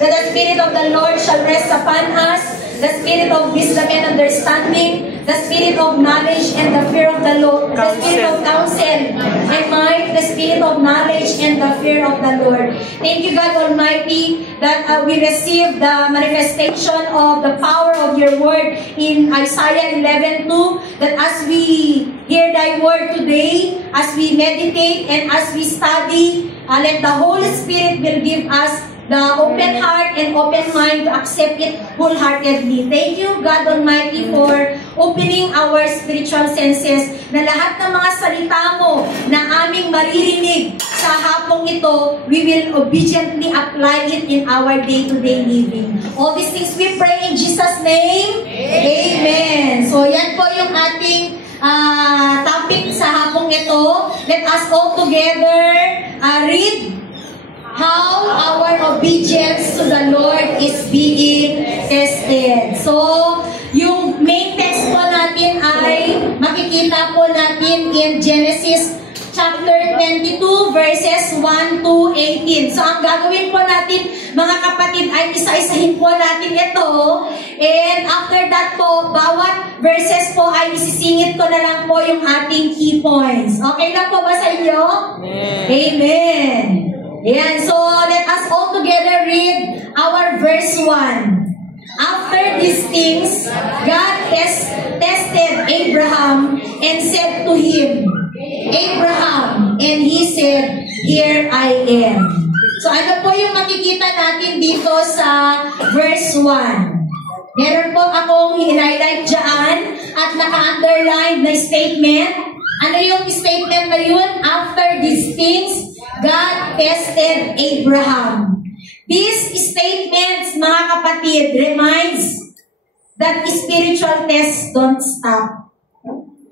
that the Spirit of the Lord shall rest upon us, the Spirit of wisdom and understanding, the Spirit of knowledge and the fear of the Lord, the Spirit of counsel and might, the Spirit of knowledge and the fear of the Lord. Thank you, God Almighty, that we receive the manifestation of the power of your word in Isaiah 11:2, that as we hear thy word today, as we meditate and as we study, let the Holy Spirit will give us the open heart and open mind to accept it wholeheartedly. Thank you, God Almighty, for opening our spiritual senses, na lahat ng mga salita mo na aming maririnig sa hapong ito, we will obediently apply it in our day-to-day living. All these things we pray in Jesus' name. Amen. So yan po yung ating topic sa hapong ito. Let us all together read how our obedience to the Lord is being tested. So, yung main text po natin ay makikita po natin in Genesis chapter 22 verses 1 to 18. So, ang gagawin po natin, mga kapatid, ay isa-isahin po natin ito. And after that po, bawat verses po ay isisingit ko na lang po yung ating key points. Okay lang po ba sa inyo? Amen. Ayan, so let us all together read our verse 1. After these things, God tested Abraham and said to him, Abraham, and he said, Here I am. So ano po yung makikita natin dito sa verse 1? Meron po akong highlight dyan at naka-underline na statement. Ano yung statement na yun? After these things, God tested Abraham. These statements, mga kapatid, reminds that spiritual tests don't stop.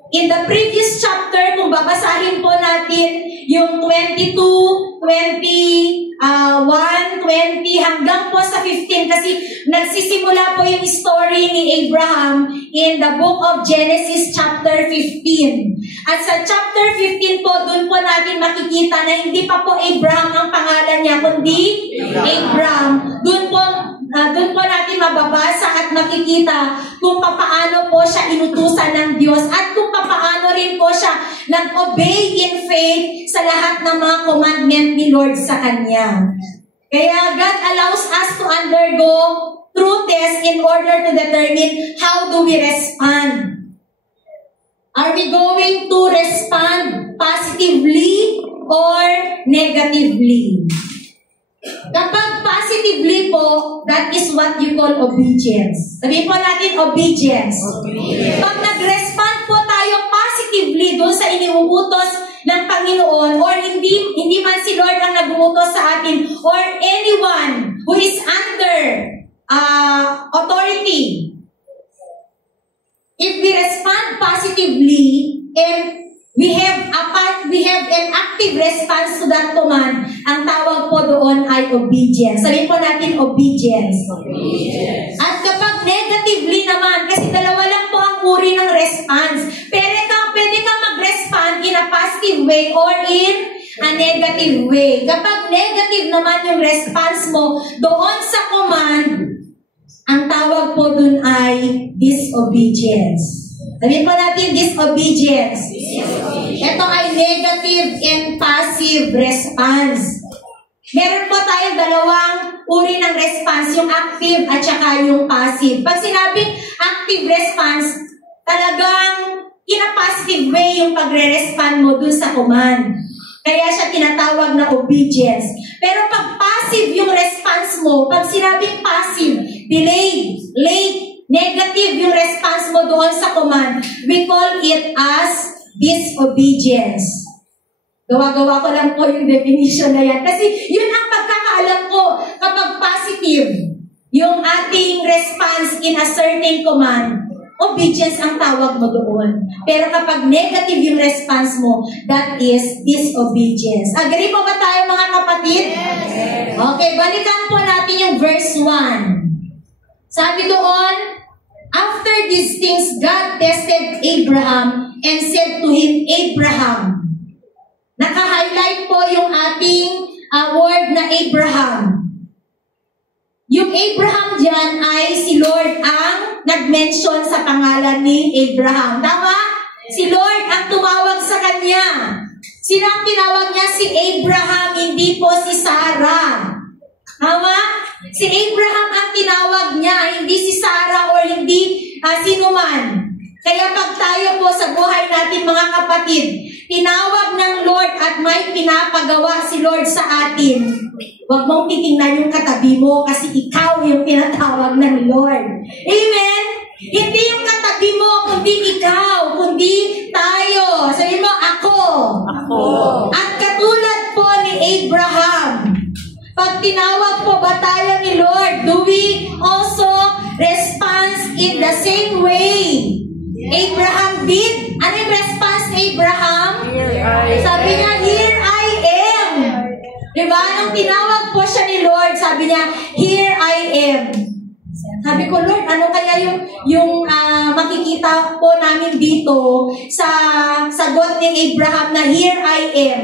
In the previous chapter, kung babasahin po natin yung 22, 20, 1, 20, hanggang po sa 15, kasi nagsisimula po yung story ni Abraham in the book of Genesis chapter 15. At sa chapter 15 po, doon po natin makikita na hindi pa po Abraham ang pangalan niya, kundi Abraham. Doon po natin mababasa at makikita kung paano po siya inutusan ng Diyos at kung paano rin po siya nag-obey in faith sa lahat ng mga commandment ni Lord sa Kanya. Kaya God allows us to undergo true tests in order to determine how do we respond. Are we going to respond positively or negatively? Kapag positively po, that is what you call obedience. Sabihin po natin, obedience. Pag nag-respond po tayo positively doon sa iniuutos ng Panginoon, or hindi man si Lord ang nag-uutos sa atin, or anyone who is under authority, if we respond positively and we have an active response to that command, ang tawag po doon ay obedience. Sabihin po natin obedience. At kapag negatively naman, kasi dalawa lang po ang uri ng response. Pwede kang mag-respond in a positive way or in a negative way. Kapag negative naman yung response mo doon sa command, ang tawag po doon ay disobedience. Sabihin po natin disobedience. Ito ay negative and passive response. Meron po tayong dalawang uri ng response, yung active at saka yung passive. Pag sinabing active response, talagang in a positive way yung pagre-respond mo dun sa command. Kaya siya tinatawag na obedience. Pero pag passive yung response mo, pag sinabing passive, delayed, late, negative yung response mo doon sa command, we call it as disobedience. Gawa-gawa ko lang po yung definition na yan. Kasi yun ang pagkakaalam ko kapag positive yung ating response in a certain command, obedience ang tawag mo doon. Pero kapag negative yung response mo, that is disobedience. Agree po ba tayo mga kapatid? Yes. Okay, balikan po natin yung verse 1. Sabi doon, after these things, God tested Abraham and said to him, Abraham. Naka-highlight po yung ating word na Abraham. Yung Abraham dyan ay si Lord ang nag-mention sa pangalan ni Abraham. Tama? Si Lord ang tumawag sa kanya. Sino ang tinawag niya? Si Abraham, hindi po si Sarah. Tama? Si Abraham ang tinawag niya, hindi si Sarah or hindi sino man. Kaya pag tayo po sa buhay natin mga kapatid, tinawag ng Lord at may pinapagawa si Lord sa atin, huwag mong titingnan yung katabi mo kasi ikaw yung tinatawag ng Lord. Amen? Hindi yung katabi mo, kundi ikaw, kundi tayo. Sabihin mo, ako. At katulad po ni Abraham, pag tinawag po ba tayo ni Lord, do we also respond in the same way Abraham did? Ano yung response ni Abraham? Sabi niya, here I am. Diba? Nung tinawag po siya ni Lord, sabi niya, here I am. Sabi ko, Lord, ano kaya yung makikita po namin dito sa sagot ni Abraham na here I am?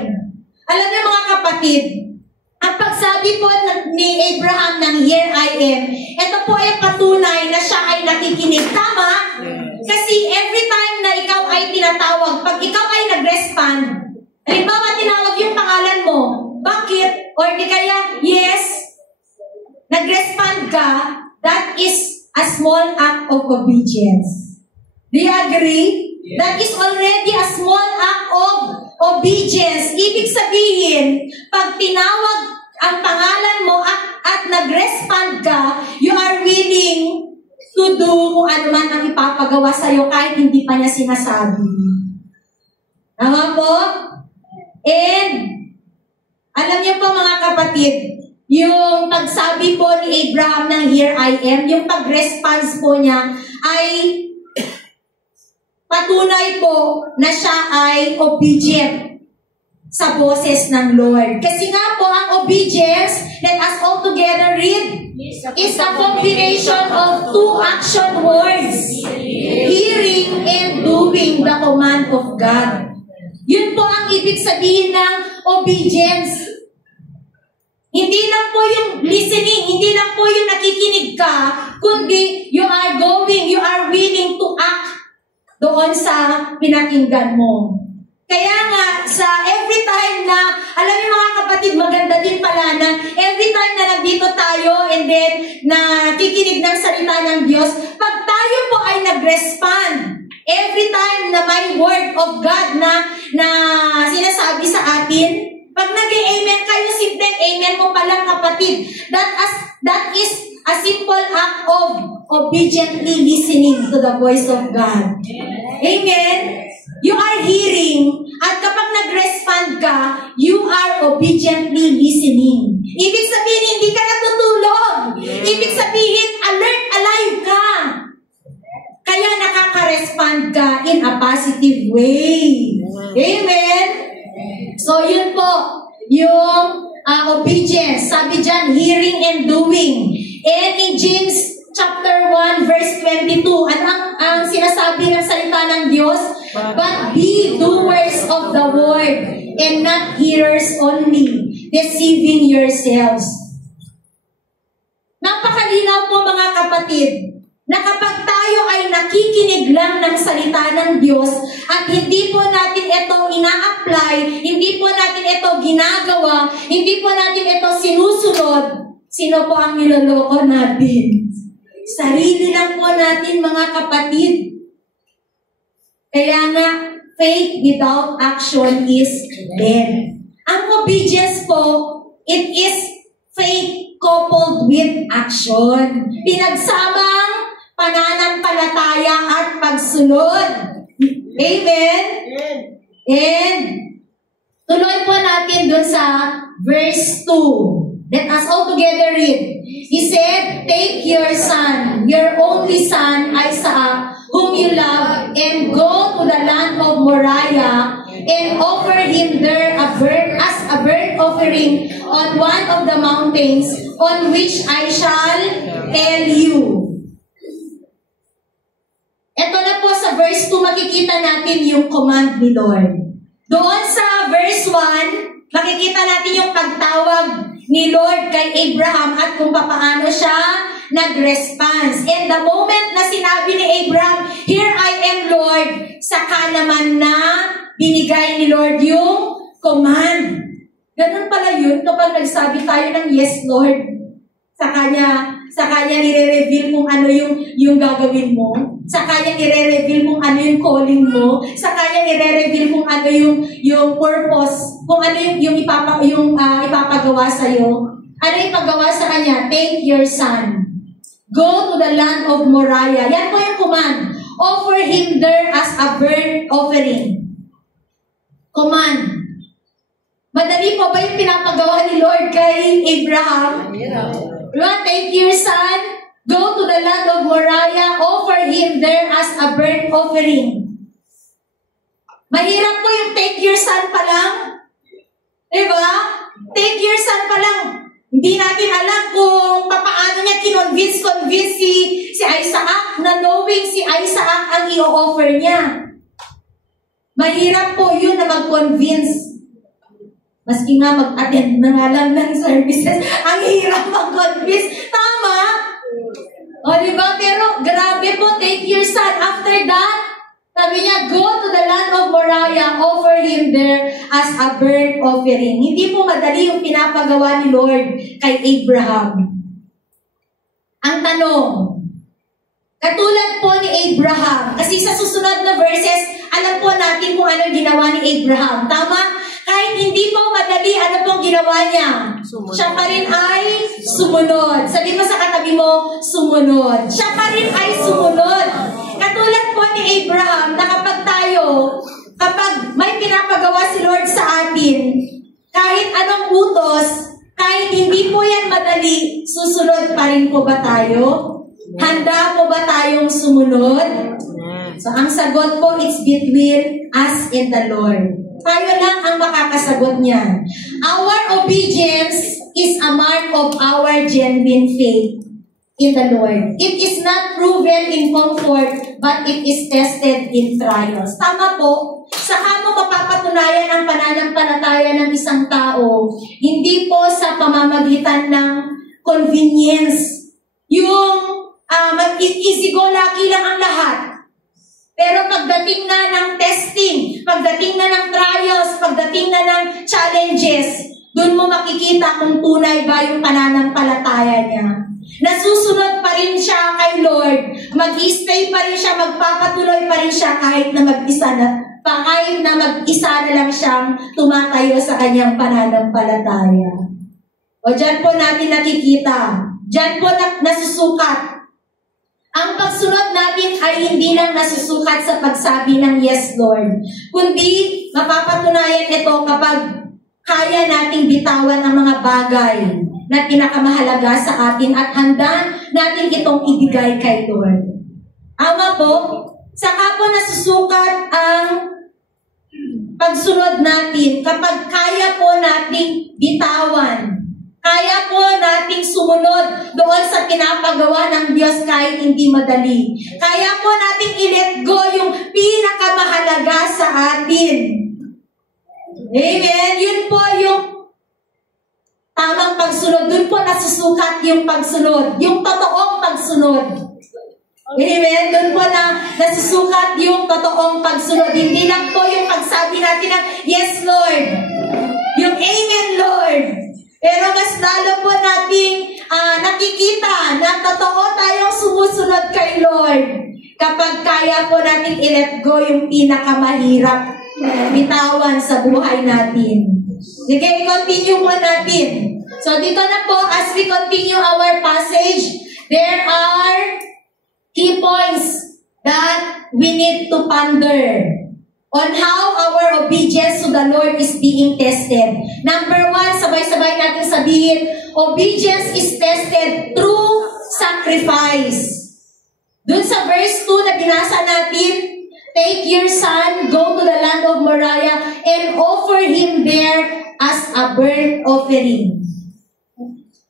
Alam niyo mga kapatid, ang pagsabi po ni Abraham ng here I am, ito po ay patunay na siya ay nakikinig. Tama? Kasi every time na ikaw ay tinatawag, pag ikaw ay nag-respond, halimbawa tinawag yung pangalan mo, bakit? Or di kaya, yes, nag-respond ka, that is a small act of obedience. Do you agree? That is already a small act of obedience. Ibig sabihin, pag tinawag ang pangalan mo at nag-respond ka, you are willing to do kung ano man ang ipapagawa sa'yo kahit hindi pa niya sinasabi. Tama po? And, alam niyo po mga kapatid, yung pagsabi po ni Abraham ng here I am, yung pag-response po niya ay patunay po na siya ay obedient sa boses ng Lord. Kasi nga po, ang obedience, let us all together read, is a combination of two action words, hearing and doing the command of God. Yun po ang ibig sabihin ng obedience. Hindi lang po yung listening, hindi lang po yung nakikinig ka, kundi you are going, you are willing to act doon sa pinakinggan mo. Kaya nga, sa every time na, alam niyo mga kapatid, maganda din pala na every time na nandito tayo and then nakikinig ng salita ng Diyos, pag tayo po ay nag-respond, every time na may word of God na sinasabi sa atin, pag nag-amen kayo, simple amen mo palang kapatid. That is a simple act of obediently listening to the voice of God. Amen? You are hearing, at kapag nag-respond ka, you are obediently listening. Ibig sabihin, hindi ka natutulog. Ibig sabihin, alert, alive ka. Kaya nakaka-respond ka in a positive way. Amen? So, yun po, yung obedience. Sabi dyan, hearing and doing. And in James chapter 1, verse 22, ano ang sinasabi ng salita ng Diyos? But be doers of the word, and not hearers only, deceiving yourselves. Napakalinaw po mga kapatid, na kapag tayo ay nakikinig lang ng salita ng Diyos at hindi po natin ito ina-apply, hindi po natin ito ginagawa, hindi po natin ito sinusunod, sino po ang niloloko natin? Sarili lang po natin mga kapatid. Kaya nga, faith without action is dead. Ang obedience po, it is faith coupled with action. Pinagsamang pananampalataya at pagsunod. Amen? And tuloy po natin dun sa verse 2. Let us all together read. He said, take your son, your only son, Isaac, whom you love, and go to the land of Moriah, and offer him there as a burnt offering on one of the mountains on which I shall tell you. Ito na po sa verse 2, makikita natin yung command ni Lord. Doon sa verse 1, makikita natin yung pagtawag ni Lord kay Abraham at kung paano siya nag-response. And the moment na sinabi ni Abraham, "Here I am, Lord," saka naman na binigay ni Lord yung command. Ganun pala yun kapag nagsabi tayo ng yes, Lord. Sa kanya nire-reveal kung ano yung gagawin mo. Sa kanya nire-reveal kung ano yung calling mo. Sa kanya nire-reveal kung ano yung purpose, kung ano yung ipapagawa sa iyo. Ano ipagawa sa kanya? "Take your son. Go to the land of Moriah." Yan po yung command. "Offer him there as a burnt offering." Command. Madali po ba yung pinapagawa ni Lord kay Abraham? "Take your son, go to the land of Moriah, offer him there as a burnt offering." Mahirap po yung take your son pa lang. Diba? Take your son pa lang. Hindi natin alam kung paano niya convince si Isaac na knowing si Isaac ang i-offer niya. Mahirap po yun na mag-convince. Maski nga mag-attend na nga lang ng services, ang hirap mag-convince. Tama? O diba? Pero grabe po, take your son. After that, sabi niya, "Go to the land of Moriah, offer him there as a burnt offering." Hindi po madali yung pinapagawa ni Lord kay Abraham. Ang tanong, katulad po ni Abraham, kasi sa susunod na verses, alam po natin kung ano ginawa ni Abraham. Tama? Kahit hindi po madali, ano pong ginawa niya? Siya pa rin ay sumunod. Sabi mo sa katabi mo, sumunod. Siya pa rin ay sumunod. Katulad po ni Abraham, na kapag may pinapagawa si Lord sa atin, kahit anong utos, kahit hindi po yan madali, susunod pa rin po ba tayo? Handa po ba tayong sumunod? So, ang sagot po, it's between us and the Lord. Tayo lang ang makakasagot niyan. Our obedience is a mark of our genuine faith in the Lord. It is not proven in comfort, but it is tested in trials. Tama po. Saka mo mapapatunayan ang pananampalataya ng isang tao, hindi po sa pamamagitan ng convenience. Yung easy go lucky lang ang lahat. Pero pagdating na ng testing, pagdating na ng trials, pagdating na ng challenges, doon mo makikita kung tunay ba yung pananampalataya niya. Nasusunod pa rin siya kay Lord. Mag-stay pa rin siya, magpapatuloy pa rin siya kahit na mag-isa na lang siyang tumatayo sa kanyang pananampalataya. O dyan po natin nakikita. Dyan po nasusukat. Ang pagsunod natin ay hindi lang nasusukat sa pagsabi ng yes, Lord, kundi mapapatunayan ito kapag kaya nating bitawan ang mga bagay na pinakamahalaga sa atin at handa natin itong ibigay kay Lord. Ama po, saka po nasusukat ang pagsunod natin kapag kaya po nating bitawan. Kaya po nating sumunod doon sa pinapagawa ng Diyos kahit hindi madali. Kaya po nating i-let go yung pinakamahalaga sa atin. Amen? Yun po yung tamang pagsunod. Doon po nasusukat yung pagsunod. Yung totoong pagsunod. Amen? Doon po nasusukat yung totoong pagsunod. Hindi lang po yung pagsabi natin ng yes, Lord. Yung amen, Lord. Pero mas lalo po nating nakikita na totoo tayong sumusunod kay Lord kapag kaya po nating i-let go yung pinakamahirap bitawan sa buhay natin. Sige, continue po natin. So dito na po, as we continue our passage, there are key points that we need to ponder on how our obedience to the Lord is being tested. Number 1, sabay-sabay natin sabihin, obedience is tested through sacrifice. Dun sa verse 2 na binasa natin, take your son, go to the land of Moriah, and offer him there as a burnt offering.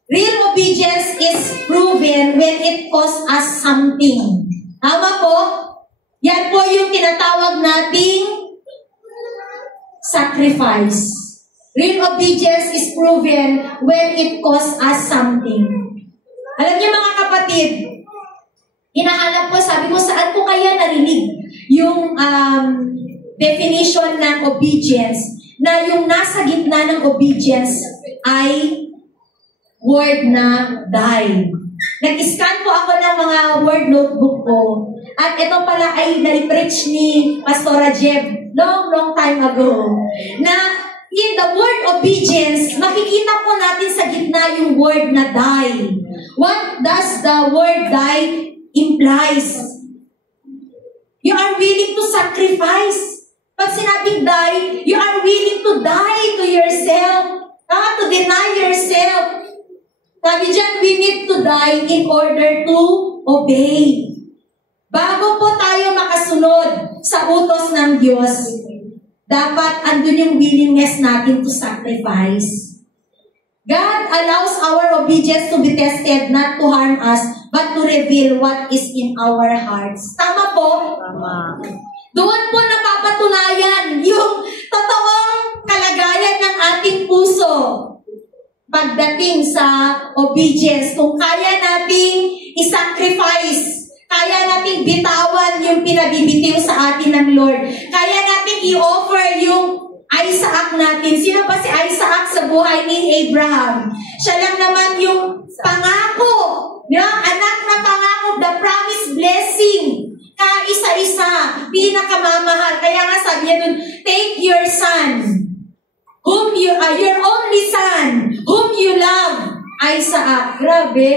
Real obedience is proven when it costs us something. Tama po? Yan po yung tinatawag nating sacrifice. Real obedience is proven when it costs us something. Alam niyo mga kapatid, hinahanap ko, sabi ko, saan ko kaya narinig yung definition ng obedience, na yung nasa gitna ng obedience ay word na die. Nag-scan po ako ng mga word notebook ko. At ito pala ay nai-preach ni Pastora Jeb long time ago. Na in the word obedience, makikita po natin sa gitna yung word na die. What does the word die implies? You are willing to sacrifice. Pag sinabing die, you are willing to die to yourself. To deny yourself. Sabi dyan, we need to die in order to obey. Bago po tayo makasunod sa utos ng Diyos, dapat andun yung willingness natin to sacrifice. God allows our obedience to be tested, not to harm us, but to reveal what is in our hearts. Tama po? Tama. Doon po napapatunayan yung totoong kalagayan ng ating puso. Pagdating sa obedience, kung kaya nating i-sacrifice, kaya nating bitawan yung pinabibitiw sa atin ng Lord, kaya nating i-offer yung Isaac natin. Sino ba si Isaac sa buhay ni Abraham? Siya lang naman yung pangako, anak na pangako, the promised blessing. Kaisa-isa, pinakamamahal. Kaya nga sabi niya dun, take your son, whom you are, your only son, whom you love, Isaac. Grabe.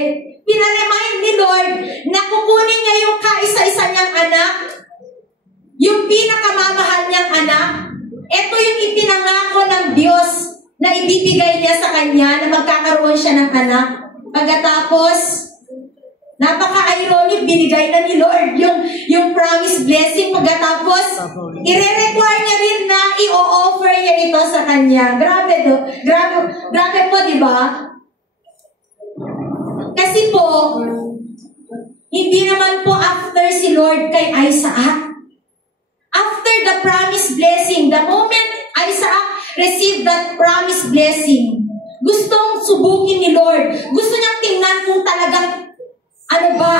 Pinaremind ni Lord na kukunin niya yung kaisa-isa niyang anak, yung pinakamamahal niyang anak. Ito yung ipinangako ng Diyos na ibibigay niya sa kanya na magkakaroon siya ng anak. Pagkatapos, napaka-ironic, binigay na ni Lord yung promised blessing. Pagkatapos, i-require niya rin na i-offer niya ito sa kanya. Grabe po, di ba? Kasi po, hindi naman po after si Lord kay Isaac. After the promised blessing, the moment Isaac received that promised blessing, gustong subukin ni Lord. Gusto niyang tingnan kung talagang ano ba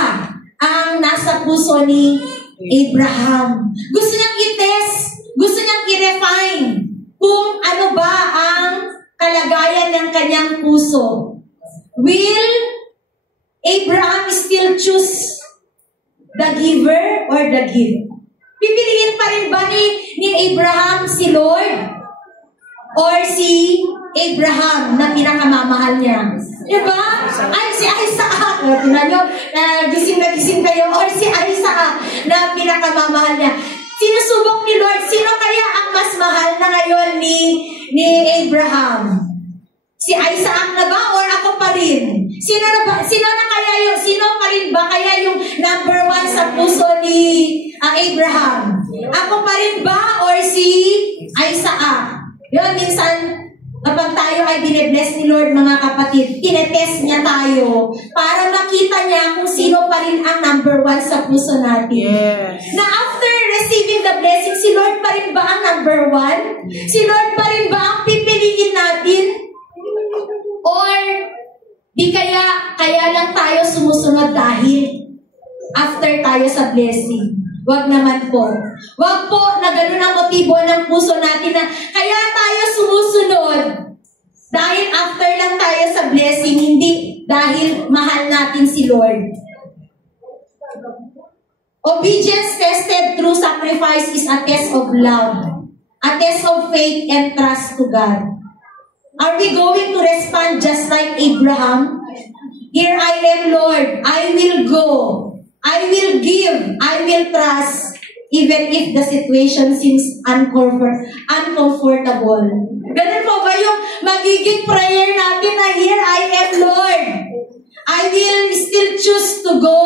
ang nasa puso ni Abraham. Gusto niyang i-test, gusto niyang i-refine kung ano ba ang kalagayan ng kanyang puso. Will Abraham still choose the giver or the gift? Pipiliin pa rin ba ni Abraham si Lord or si Abraham na pinakamamahal niya? Diba? Ay, si Isaac. Tingnan nyo, gising na gising kayo. Or si Isaac na pinakamamahal niya. Sinusubok ni Lord, sino kaya ang mas mahal na ngayon ni Abraham? Si Isaac na ba or ako pa rin? Sino pa rin ba kaya yung number 1 sa puso ni Abraham? Ako pa rin ba or si Isaac? Yun, minsan, kapag tayo ay bine-bless ni Lord, mga kapatid, tinetest niya tayo para makita niya kung sino pa rin ang number 1 sa puso natin. Yes. Na after receiving the blessing, si Lord pa rin ba ang number 1? Si Lord pa rin ba ang pipiliin natin? Or di kaya lang tayo sumusunod dahil after tayo sa blessing? Wag naman po. Wag po na ganun ang motibo ng puso natin na kaya tayo sumusunod dahil after lang tayo sa blessing, hindi dahil mahal natin si Lord. Obedience tested through sacrifice is a test of love, a test of faith and trust to God. Are we going to respond just like Abraham? Here I am, Lord. I will go. I will give. I will trust. Even if the situation seems uncomfortable. Ganun po ba yung magiging prayer natin na here I am, Lord. I will still choose to go.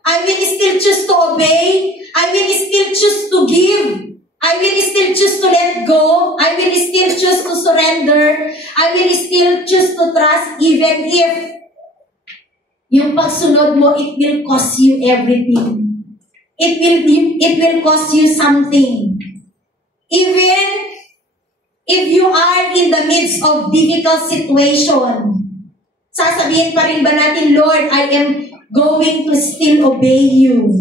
I will still choose to obey. I will still choose to give. I will still choose to let go. I will still choose to surrender. I will still choose to trust even if yung pagsunod mo, it will cost you everything. It will cost you something. Even if you are in the midst of difficult situation, sasabihin pa rin ba natin, Lord, I am going to still obey you?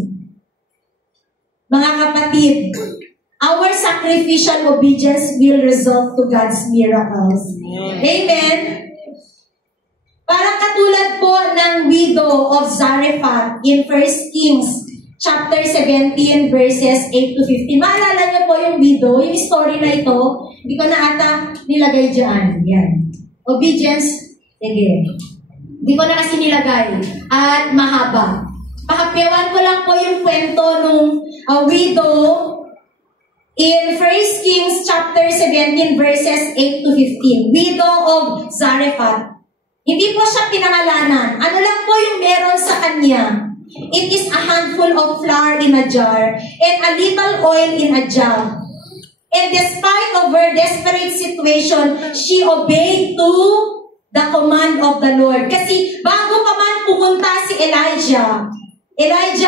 Mga kapatid, our sacrificial obedience will result to God's miracles. Amen? Parang katulad po ng widow of Zarephath in 1 Kings chapter 17 verses 8 to 15. Maalala niyo po yung widow, yung story na ito, hindi ko na ata nilagay dyan. Yan. Obedience, sige. Hindi ko na kasi nilagay. At mahaba. Pahapyawan ko lang po yung kwento nung widow in 1 Kings chapter 17 verses 8 to 15. Widow of Zarephath. Hindi po siya pinangalanan. Ano lang po yung meron sa kanya? It is a handful of flour in a jar and a little oil in a jug. And despite of her desperate situation, she obeyed to the command of the Lord. Kasi bago pa man pumunta si Elijah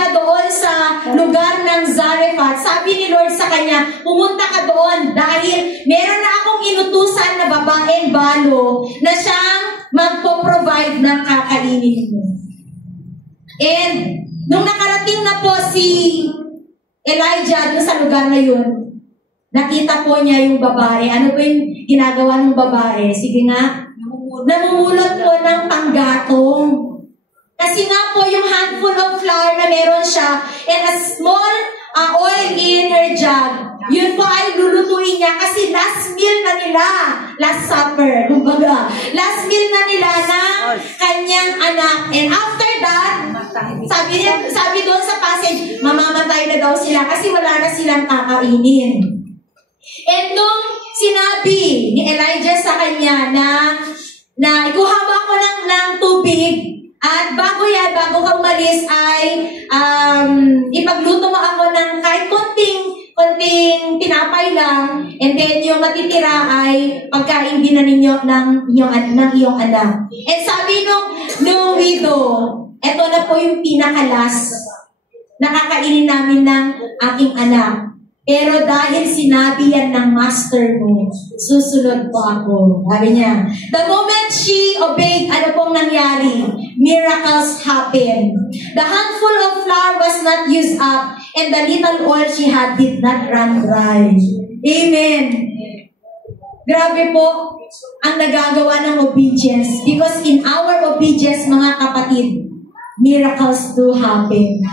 doon sa lugar ng Zarephath, sabi ni Lord sa kanya, pumunta ka doon dahil meron na akong inutusan na babaeng balo na siyang magpo-provide ng kakainin mo. And nung nakarating na po si Elijah doon sa lugar na yun, nakita po niya yung babae. Ano po yung ginagawa ng babae? Sige nga, namumulot po ng panggatong. Kasi nga po yung handful of flour na meron siya and a small oil in her jug, yun po ay lulutuin niya kasi last meal na nila, last supper, kumbaga, last meal na nila ng kanyang anak. And after that, sabi doon sa passage, mamamatay na daw sila kasi wala na silang kakainin. And nung sinabi ni Elijah sa kanya na ikuha mo ako ng tubig at bago ka umalis ay ipagluto mo ako ng kahit konting tinapay lang, and then yung matitira ay pagkain din na ninyo ng iyong anak. And sabi nung widow, eto na po yung pinakalas nakakainin namin ng aking anak. Pero dahil sinabi yan ng master mo, susunod po ako. Sabi niya, the moment she obeyed, ano pong nangyari? Miracles happened. The handful of flour was not used up, and the little oil she had did not run dry. Amen. Grabe po ang nagagawa ng obedience. Because in our obedience, mga kapatid, miracles do happen.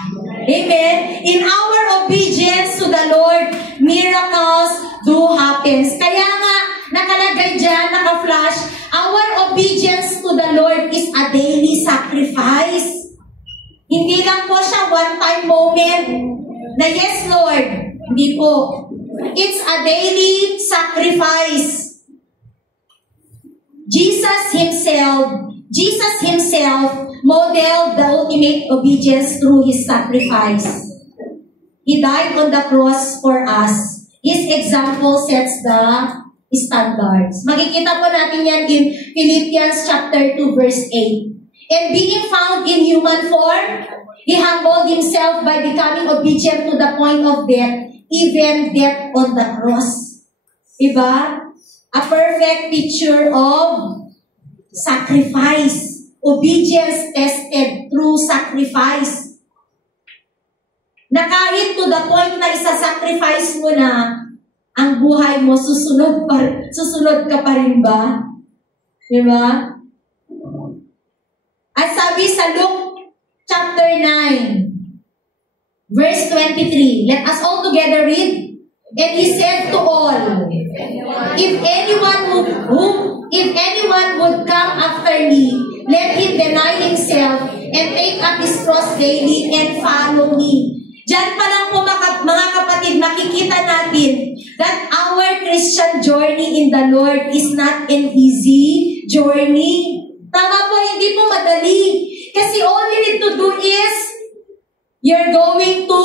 Amen. In our obedience to the Lord, miracles do happen. Kaya nga, nakalagay dyan, naka-flash, our obedience to the Lord is a daily sacrifice. Hindi lang po siya one-time moment na yes, Lord. Hindi po. It's a daily sacrifice. Jesus himself modeled the ultimate obedience through His sacrifice. He died on the cross for us. His example sets the standards. Makikita po natin yan in Philippians chapter 2 verse 8. And being found in human form, He humbled Himself by becoming obedient to the point of death, even death on the cross. Diba? A perfect picture of sacrifice. Obedience tested through sacrifice. Na kahit to the point na isa-sacrifice mo na ang buhay mo, susunod ka pa rin ba? Diba? At sabi sa Luke chapter 9, verse 23, let us all together read. And He said to all, if anyone would come after me, let him deny himself and take up his cross daily and follow me. Diyan pa lang po mga kapatid, makikita natin that our Christian journey in the Lord is not an easy journey. Tama po, hindi po madali. Kasi all you need to do is, you're going to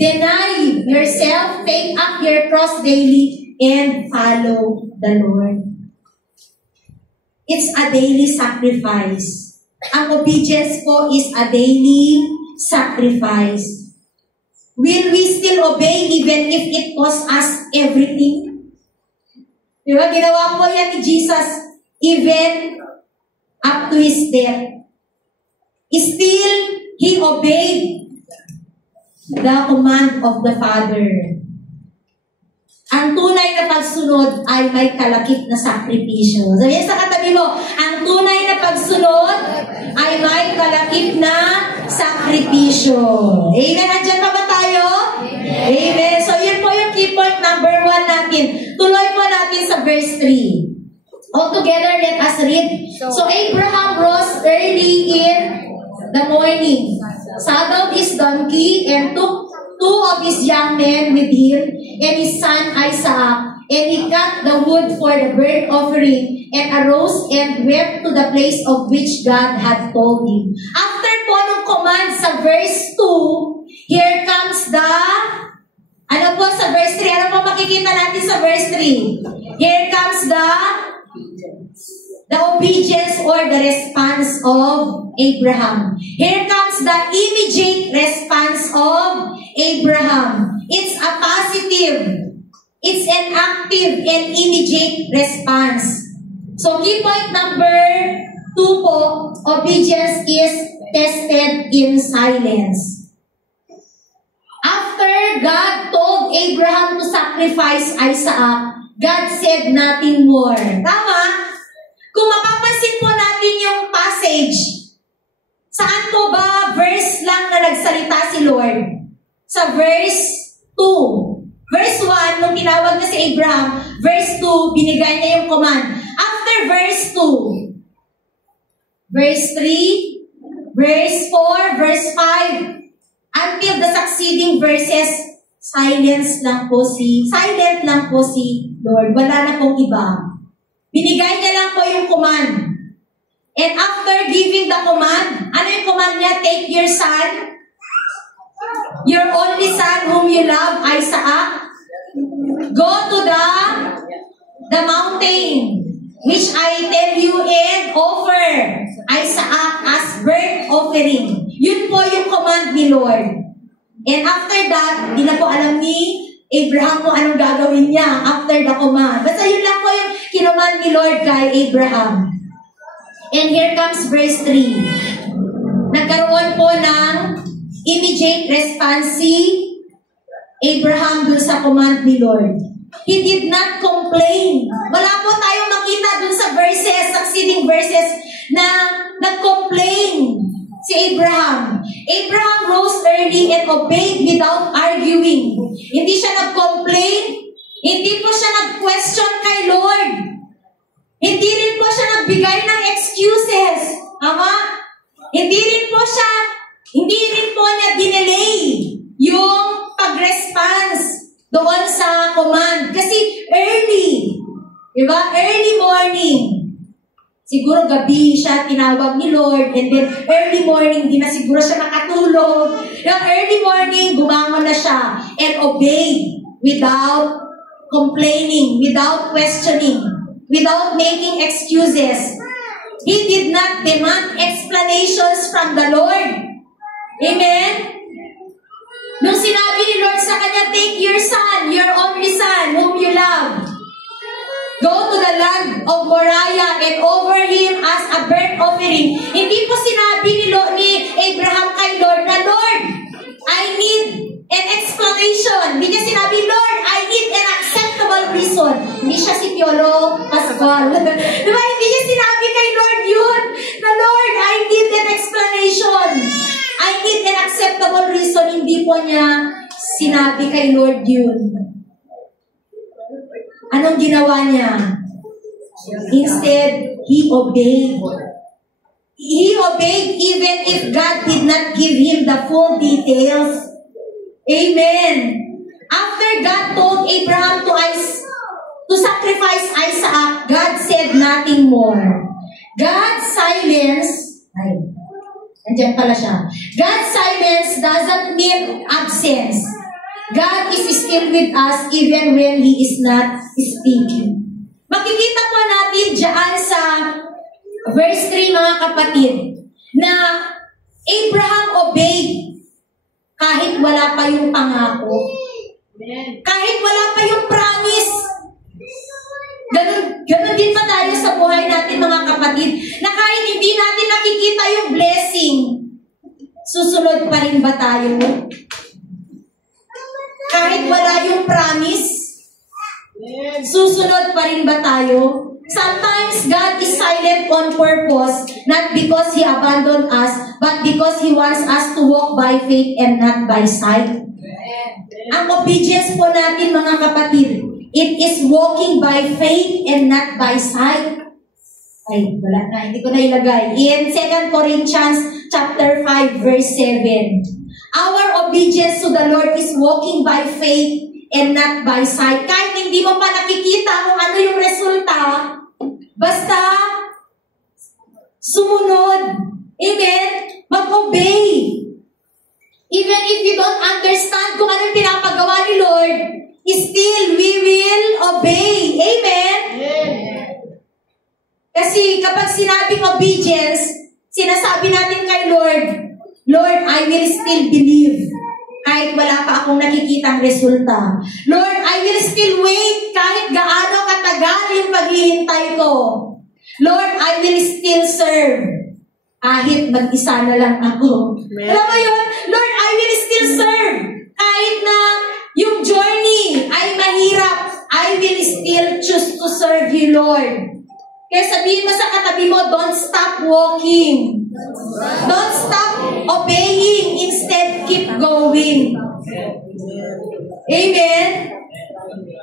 deny yourself, take up your cross daily, and follow the Lord. It's a daily sacrifice. Ang obedience po is a daily sacrifice. Will we still obey even if it costs us everything? Di ba? Ginawa po yan ni Jesus even up to His death. Still, He obeyed the command of the Father. Ang tunay na pagsunod ay may kalakip na sakripisyo. Sabihin sa katabi mo, ang tunay na pagsunod ay may kalakip na sakripisyo. Amen? Nandiyan pa ba tayo? Amen. So yun po yung key point number 1 natin. Tuloy po natin sa verse 3. All together, let us read. So Abraham rose early in the morning, saddled his donkey, and took 2 of his young men with him, and his son Isaac, and he cut the wood for the burnt offering, and arose and went to the place of which God had told him. After po nung command sa verse 2, here comes the, ano po sa verse 3? Ano po makikita natin sa verse 3? Here comes the obedience or the response of Abraham. Here comes the immediate response of Abraham. It's a positive. It's an active and immediate response. So key point number 2 po, obedience is tested in silence. After God told Abraham to sacrifice Isaac, God said nothing more. Tama? Kung mapapansin po natin yung passage, saan po ba verse lang na nagsalita si Lord? Sa verse 2. Verse 1, nung tinawag na si Abraham, verse 2, binigay niya yung command. After verse 2, verse 3, verse 4, verse 5, until the succeeding verses, silent lang po si Lord. Wala na pong iba. Binigay niya lang po yung command. And after giving the command, ano yung command niya? Take your son, your only son whom you love, Isaac. Go to the mountain, which I tell you, and offer Isaac as burnt offering. Yun po yung command ni Lord. And after that, di na po alam ni Abraham kung anong gagawin niya after the command. Basta yun lang po yung kinuman ni Lord kay Abraham. And here comes verse 3. Nagkaroon po ng immediate response si Abraham dun sa command ni Lord. He did not complain. Wala po tayong makita dun sa verses, succeeding verses, na nag-complain si Abraham. Abraham rose early and obeyed without arguing. Hindi siya nag-complain. Hindi po siya nag-question kay Lord. Hindi rin po siya nagbigay ng excuses. Tama? Hindi rin po niya dinelay yung pag-response doon sa command. Kasi early. Diba? Early morning. Siguro gabi siya tinawag ni Lord, and then early morning, di na siguro siya nakatulog. Early morning, bumangon na siya and obeyed without complaining, without questioning, without making excuses. He did not demand explanations from the Lord. Amen? Nung sinabi ni Lord sa kanya, take your son, your only son, whom you love. Go to the land of Moriah and offer him as a burnt offering. Hindi po sinabi ni Abraham kay Lord na, Lord, I need an explanation. Hindi niya sinabi, Lord, I need an acceptable reason. Hindi siya si Piolo Pascual. Diba? Hindi niya sinabi kay Lord yun, na Lord, I need an explanation. I need an acceptable reason. Hindi po niya sinabi kay Lord yun. Anong ginawa niya? Instead, he obeyed. He obeyed even if God did not give him the full details. Amen. After God told Abraham to sacrifice Isaac, God said nothing more. God's silence, nandiyan pala siya. God's silence doesn't mean absence. God is still with us even when He is not speaking. Makikita po natin dyan sa verse 3, mga kapatid, na Abraham obeyed kahit wala pa yung pangako. Kahit wala pa yung promise. The Ganun din pa tayo sa buhay natin, mga kapatid, na kahit hindi natin nakikita yung blessing, susunod pa rin ba tayo? Kahit wala yung promise, susunod pa rin ba tayo? Sometimes God is silent on purpose, not because He abandoned us, but because He wants us to walk by faith and not by sight. Ang obedience po natin, mga kapatid, it is walking by faith and not by sight. Ay, wala na, hindi ko na ilagay. In 2 Corinthians chapter 5, verse 7. Our obedience to the Lord is walking by faith and not by sight. Kahit hindi mo pa nakikita kung ano yung resulta, basta sumunod. Amen? Mag-obey. Even if you don't understand kung ano yung pinapagawa ni Lord, still we will obey. Amen? Kasi kapag sinabing obedience, sinasabi natin kay Lord, Lord, I will still believe. Kahit wala pa akong nakikitang resulta. Lord, I will still wait kahit gaano katagal yung paghihintay ko. Lord, I will still serve kahit mag-isa na lang ako. Alam mo yun? Lord, I will still serve kahit na yung journey ay mahirap. I will still choose to serve you, Lord. Kaya sabihin mo sa katabi mo, don't stop walking. Don't stop obeying. Instead, keep going. Amen?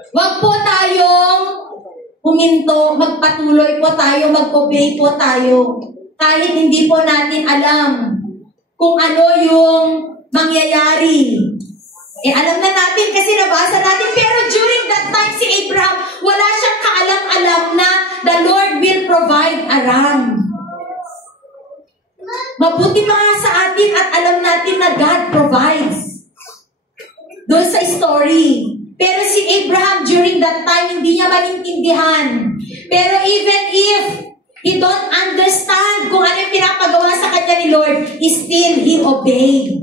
Huwag po tayong huminto, magpatuloy po tayo, mag-obey po tayo. Kahit hindi po natin alam kung ano yung mangyayari. Alam na natin kasi nabasa natin, pero during that time si Abraham, wala siyang kaalam-alam na the Lord will provide a ram. Mabuti pa nga sa atin at alam natin na God provides. Doon sa story. Pero si Abraham during that time, hindi niya maintindihan. Pero even if he don't understand kung ano yung pinapagawa sa kanya ni Lord, still he obeyed.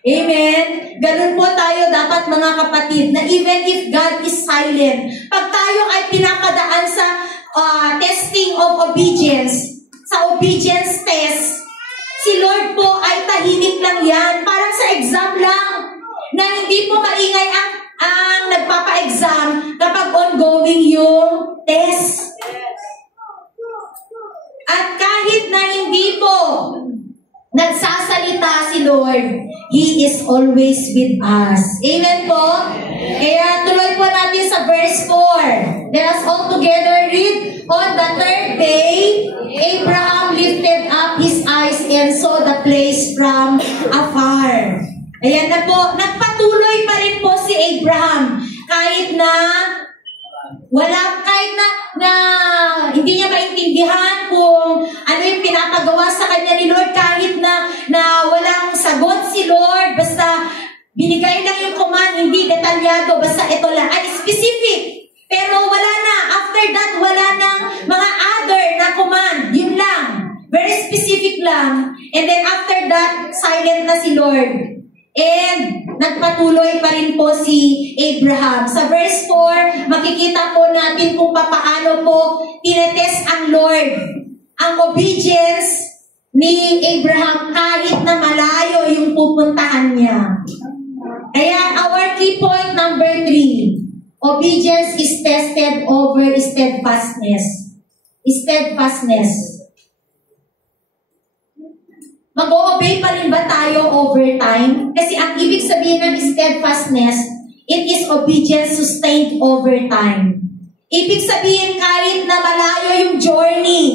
Amen? Ganun po tayo dapat, mga kapatid, na even if God is silent, pag tayo ay pinapadaan sa testing of obedience, sa obedience test, si Lord po ay tahimik lang yan. Parang sa exam lang, na hindi po maingay ang nagpapa-exam kapag ongoing yung test. At kahit na hindi po nagsasalita si Lord, He is always with us. Amen po? Kaya tuloy po natin sa verse 4. Let us all together read. On the third day, Abraham lifted up his eyes and saw the place from afar. Ayan na po. Nagpatuloy pa rin po si Abraham. Kahit na hindi niya maintindihan kung ano yung pinapagawa sa kanya ni Lord, kahit na walang sagot si Lord, basta binigay lang yung command, hindi detalyado, basta ito lang, ay specific. Pero wala na, after that, wala nang mga other na command, yun lang. Very specific lang. And then after that, silent na si Lord. And nagpatuloy pa rin po si Abraham. Sa verse 4, makikita po natin kung paano po tinetest ang Lord ang obedience ni Abraham kahit na malayo yung pupuntahan niya. Kaya our key point number 3, obedience is tested over steadfastness. Steadfastness. Mag-o-obey pa rin ba tayo over time? Kasi ang ibig sabihin ng steadfastness, it is obedience sustained over time. Ibig sabihin kahit na malayo yung journey,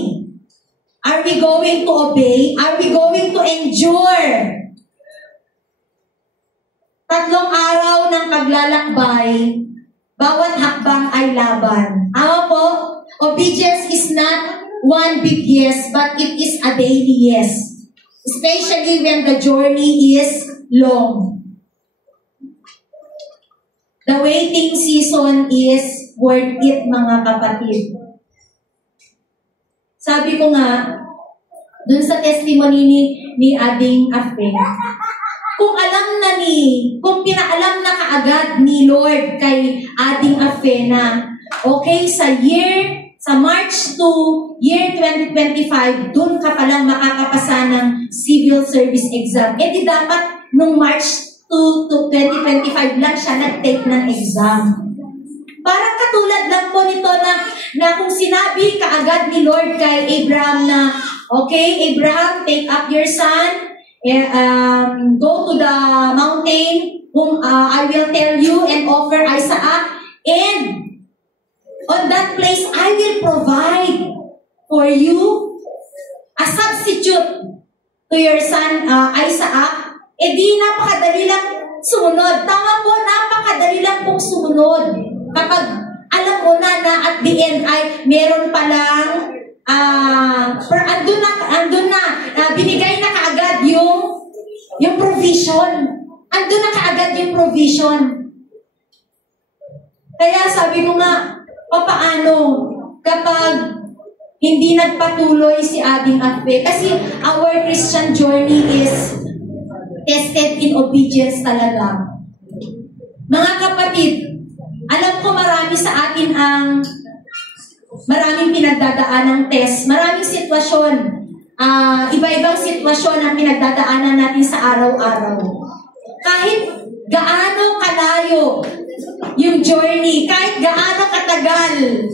are we going to obey? Are we going to endure? 3 araw ng paglalakbay, bawat hakbang ay laban. Ama po, obedience is not one big yes, but it is a daily yes. Especially when the journey is long. The waiting season is worth it, mga kapatid. Sabi ko nga, dun sa testimony ni Ading Afe, kung pinaalam na kaagad ni Lord kay Ading Afe na Okay, sa March 2, year 2025, dun ka palang makakapasa ng civil service exam. Eh di dapat nung March 2 to 2025 lang siya nag-take ng exam. Parang katulad lang po nito na kung sinabi kaagad ni Lord kay Abraham na, okay, Abraham, take up your son, go to the mountain whom I will tell you and offer Isaac, and on that place I will provide for you a substitute to your son Isaac. Eh di napakadali lang sumunod. Tama po, napakadali lang pong sumunod. Kapag alam mo na at the end ay meron palang andun na binigay na kaagad yung provision. Andun na kaagad yung provision. Kaya sabi ko nga, paano kapag hindi nagpatuloy si Ading Akbe? Kasi our Christian journey is tested in obedience talaga. Mga kapatid, alam ko marami sa atin maraming pinagdadaanang test, maraming sitwasyon, iba-ibang sitwasyon ang pinagdadaanan natin sa araw-araw. Kahit gaano kalayo yung journey, kahit gaano katagal,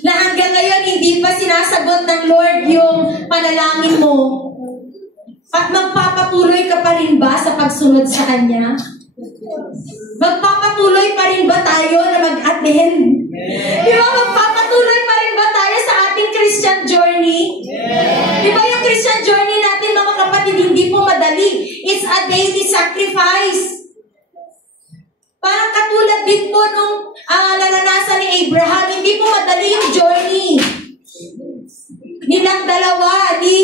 na hanggang ngayon hindi pa sinasagot ng Lord yung panalangin mo, at magpapatuloy ka pa rin ba sa pagsunod sa Kanya? Magpapatuloy pa rin ba tayo na mag-attend? Di ba? Magpapatuloy pa rin ba tayo sa ating Christian journey? Di ba yung Christian journey natin, mga kapatid, hindi po madali. It's a daily sacrifice. Parang katulad din po nung naranasan ni Abraham, hindi po madali yung journey. Nilang dalawa, ni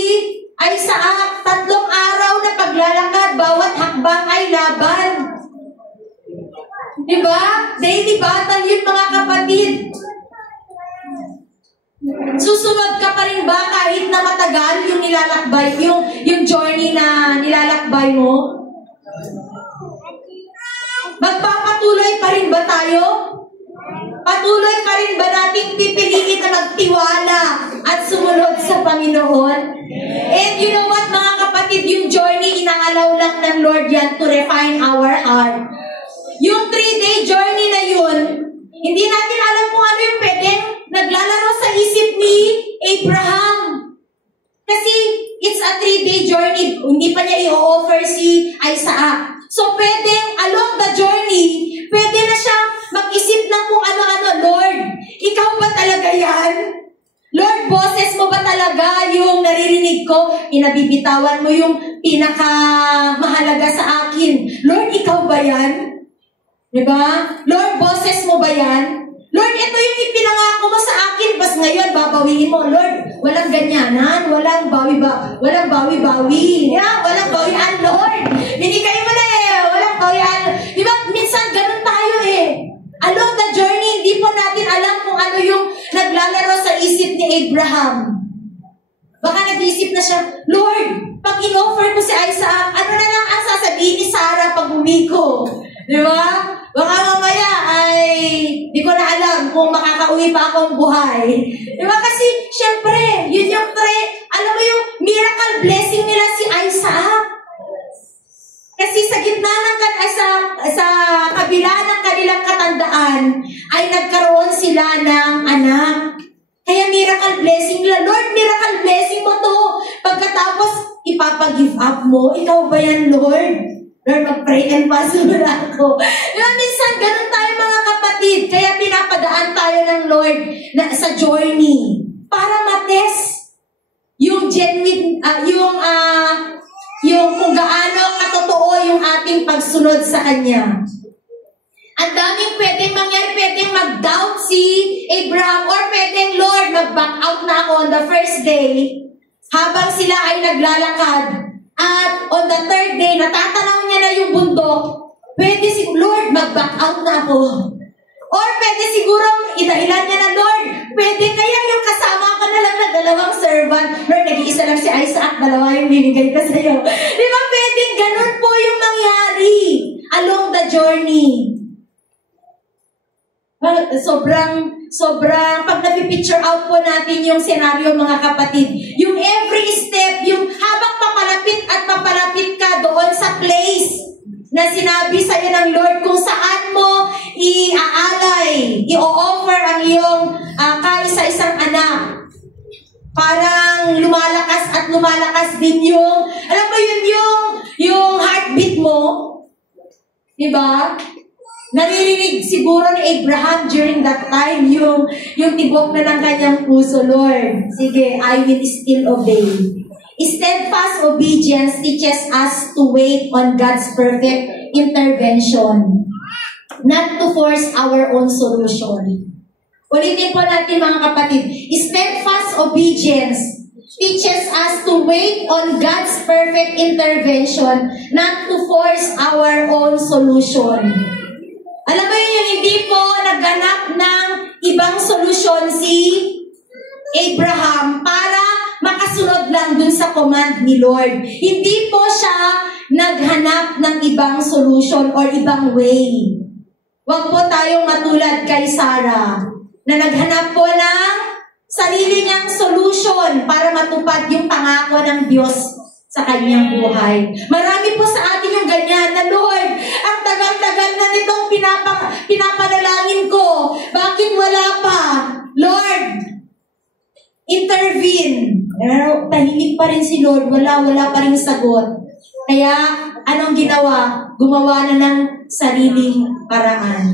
Isaac, 3 araw na paglalakad, bawat hakbang ay laban. Diba? Daily battle yun, mga kapatid. Susunod ka pa rin ba kahit na matagal yung nilalakbay, yung journey na nilalakbay mo? Magpapatuloy pa rin ba tayo? Patuloy pa rin ba nating pipiliin na magtiwala at sumunod sa Panginoon? And you know what, mga kapatid, yung journey, inaalaw lang ng Lord yan to refine our heart. Yung 3-day journey na yun, hindi natin alam kung ano yung pwedeng naglalaro sa isip ni Abraham. Kasi it's a 3-day journey. Hindi pa niya i-offer si Isaac. So pwedeng along the journey, pwede na siya mag-isip ng kung ano-ano. Lord, ikaw ba talaga yan? Lord, boses mo ba talaga yung naririnig ko? Inabibitawan mo yung pinakamahalaga sa akin. Lord, ikaw ba yan? Diba? Lord, boses mo ba yan? Lord, ito yung ipinangako mo sa akin. Bas ngayon, babawiin mo. Lord, walang ganyanan. Walang bawi-bawi. Yeah, walang bawian, Lord. Binigay mo na walang bawian. Diba? Minsan, ganun tayo Along the journey, hindi po natin alam kung ano yung naglalaro sa isip ni Abraham. Baka nag-isip na siya, Lord, pag in-offer ko si Isaac, ano na lang ang sasabihin ni Sarah pag uwi ko? Di ba? Baka mamaya ay di ko na alam kung makakauwi pa akong buhay. Di ba? Kasi, syempre, yun yung alam mo yung miracle blessing nila si Isaac. Kasi sa gitna ng sa kabila ng kanilang katandaan, ay nagkaroon sila ng anak. Kaya miracle blessing nila. Lord, miracle blessing mo to. Pagkatapos, ipapag-give up mo. Ikaw ba yan, Lord? Lord, mag-pray and fast mo na ako. Diba, minsan, ganun tayo mga kapatid. Kaya pinapadaan tayo ng Lord sa journey para matest yung genuine, yung kung gaano katotoo yung ating pagsunod sa Kanya. Ang daming pwedeng mangyari, pwedeng mag-doubt si Abraham, or pwedeng, Lord, mag-back out na ako on the first day, habang sila ay naglalakad. At on the 3rd day, natatanaw niya na yung bundok, pwede si Lord, mag-back out na ako. Or pwede sigurong idahilan niya na, Lord, pwede kaya yung kasama ko na lang na 2 servant. Lord, nag-iisa lang si Isaac, 2 yung bibigay ko sa'yo. Di ba pwedeng ganun po yung mangyari along the journey? sobrang, pag napipicture out po natin yung senaryo mga kapatid, yung every step, yung habang papalapit at papalapit ka doon sa place na sinabi sa'yo ng Lord kung saan mo i-aalay, i-offer ang iyong kaisa-isang anak. Parang lumalakas din yung, alam mo yun, yung heartbeat mo, diba? Naririnig siguro ni Abraham during that time, yung tibok na ng kanyang puso, Lord, sige, I will still obey. Steadfast obedience teaches us to wait on God's perfect intervention, not to force our own solution. Ulitin po natin mga kapatid, steadfast obedience teaches us to wait on God's perfect intervention, not to force our own solution. Alam mo yun, hindi po nagganap ng ibang solusyon si Abraham para makasunod lang dun sa command ni Lord. Hindi po siya naghanap ng ibang solution or ibang way. Huwag po tayong matulad kay Sarah na naghanap po ng sarili niyang solution para matupad yung pangako ng Diyos sa kanyang buhay. Marami po sa atin yung ganyan na, Lord, ang tagal-tagal na nitong pinapanalangin ko. Bakit wala pa? Lord, intervene. Pero tahimik pa rin si Lord. Wala pa rin sagot. Kaya, anong ginawa? Gumawa na ng sariling paraan.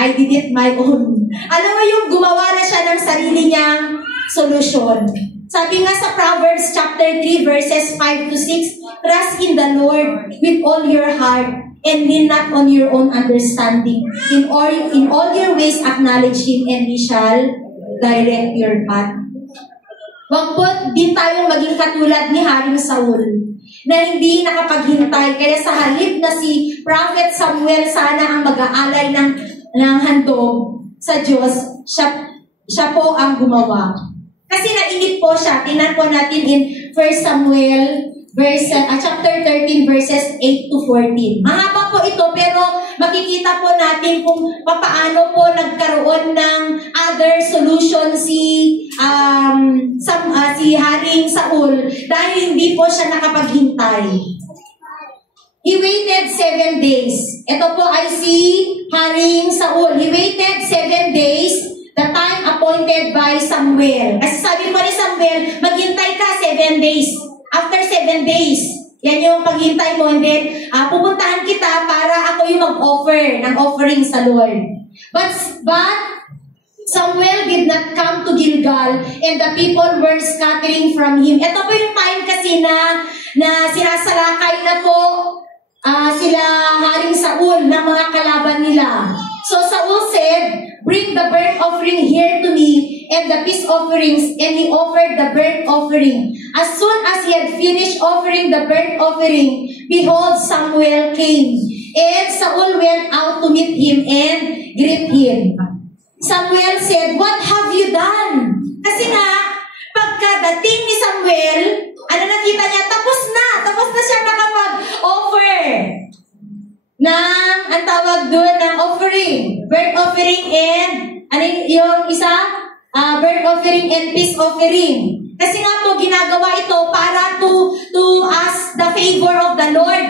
I did it my own. Alam mo yung gumawa na siya ng sarili niyang solusyon. Sabi nga sa Proverbs chapter 3 verses 5 to 6, trust in the Lord with all your heart and lean not on your own understanding. In all your ways acknowledge Him and He shall direct your path. Huwag po din tayong maging katulad ni Haring Saul na hindi nakapaghintay. Kaya sa halip na si Prophet Samuel sana ang mag-aalay ng handog sa Diyos, siya po ang gumawa. Kasi nainip po siya. Tingnan po natin in 1 Samuel chapter 13 verses 8 to 14. Mahaba po ito pero makikita po natin kung paano po nagkaroon ng other solution si Haring Saul dahil hindi po siya nakapaghintay. He waited 7 days. Ito po ay si Haring Saul. He waited 7 days, the time appointed by Samuel. Kasi sabi po ni Samuel, maghintay ka 7 days. After 7 days, yan yung paghintay mo, and then pupuntahan kita para ako yung mag-offer ng offering sa Lord. But Samuel did not come to Gilgal, and the people were scattering from him. Ito po yung time kasi na sinasalakay na po sila Haring Saul ng mga kalaban nila. So Saul said, bring the burnt offering here to me and the peace offerings, and he offered the burnt offering. As soon as he had finished offering the burnt offering, behold, Samuel came. And Saul went out to meet him and greet him. Samuel said, what have you done? Kasi nga, pagkadating ni Samuel, nakita niya, tapos na siya nakapag-offer ng, ang tawag doon, ng offering. Burnt offering and, yung isa? Burnt offering and peace offering. Kasi nga po, ginagawa ito para to ask the favor of the Lord.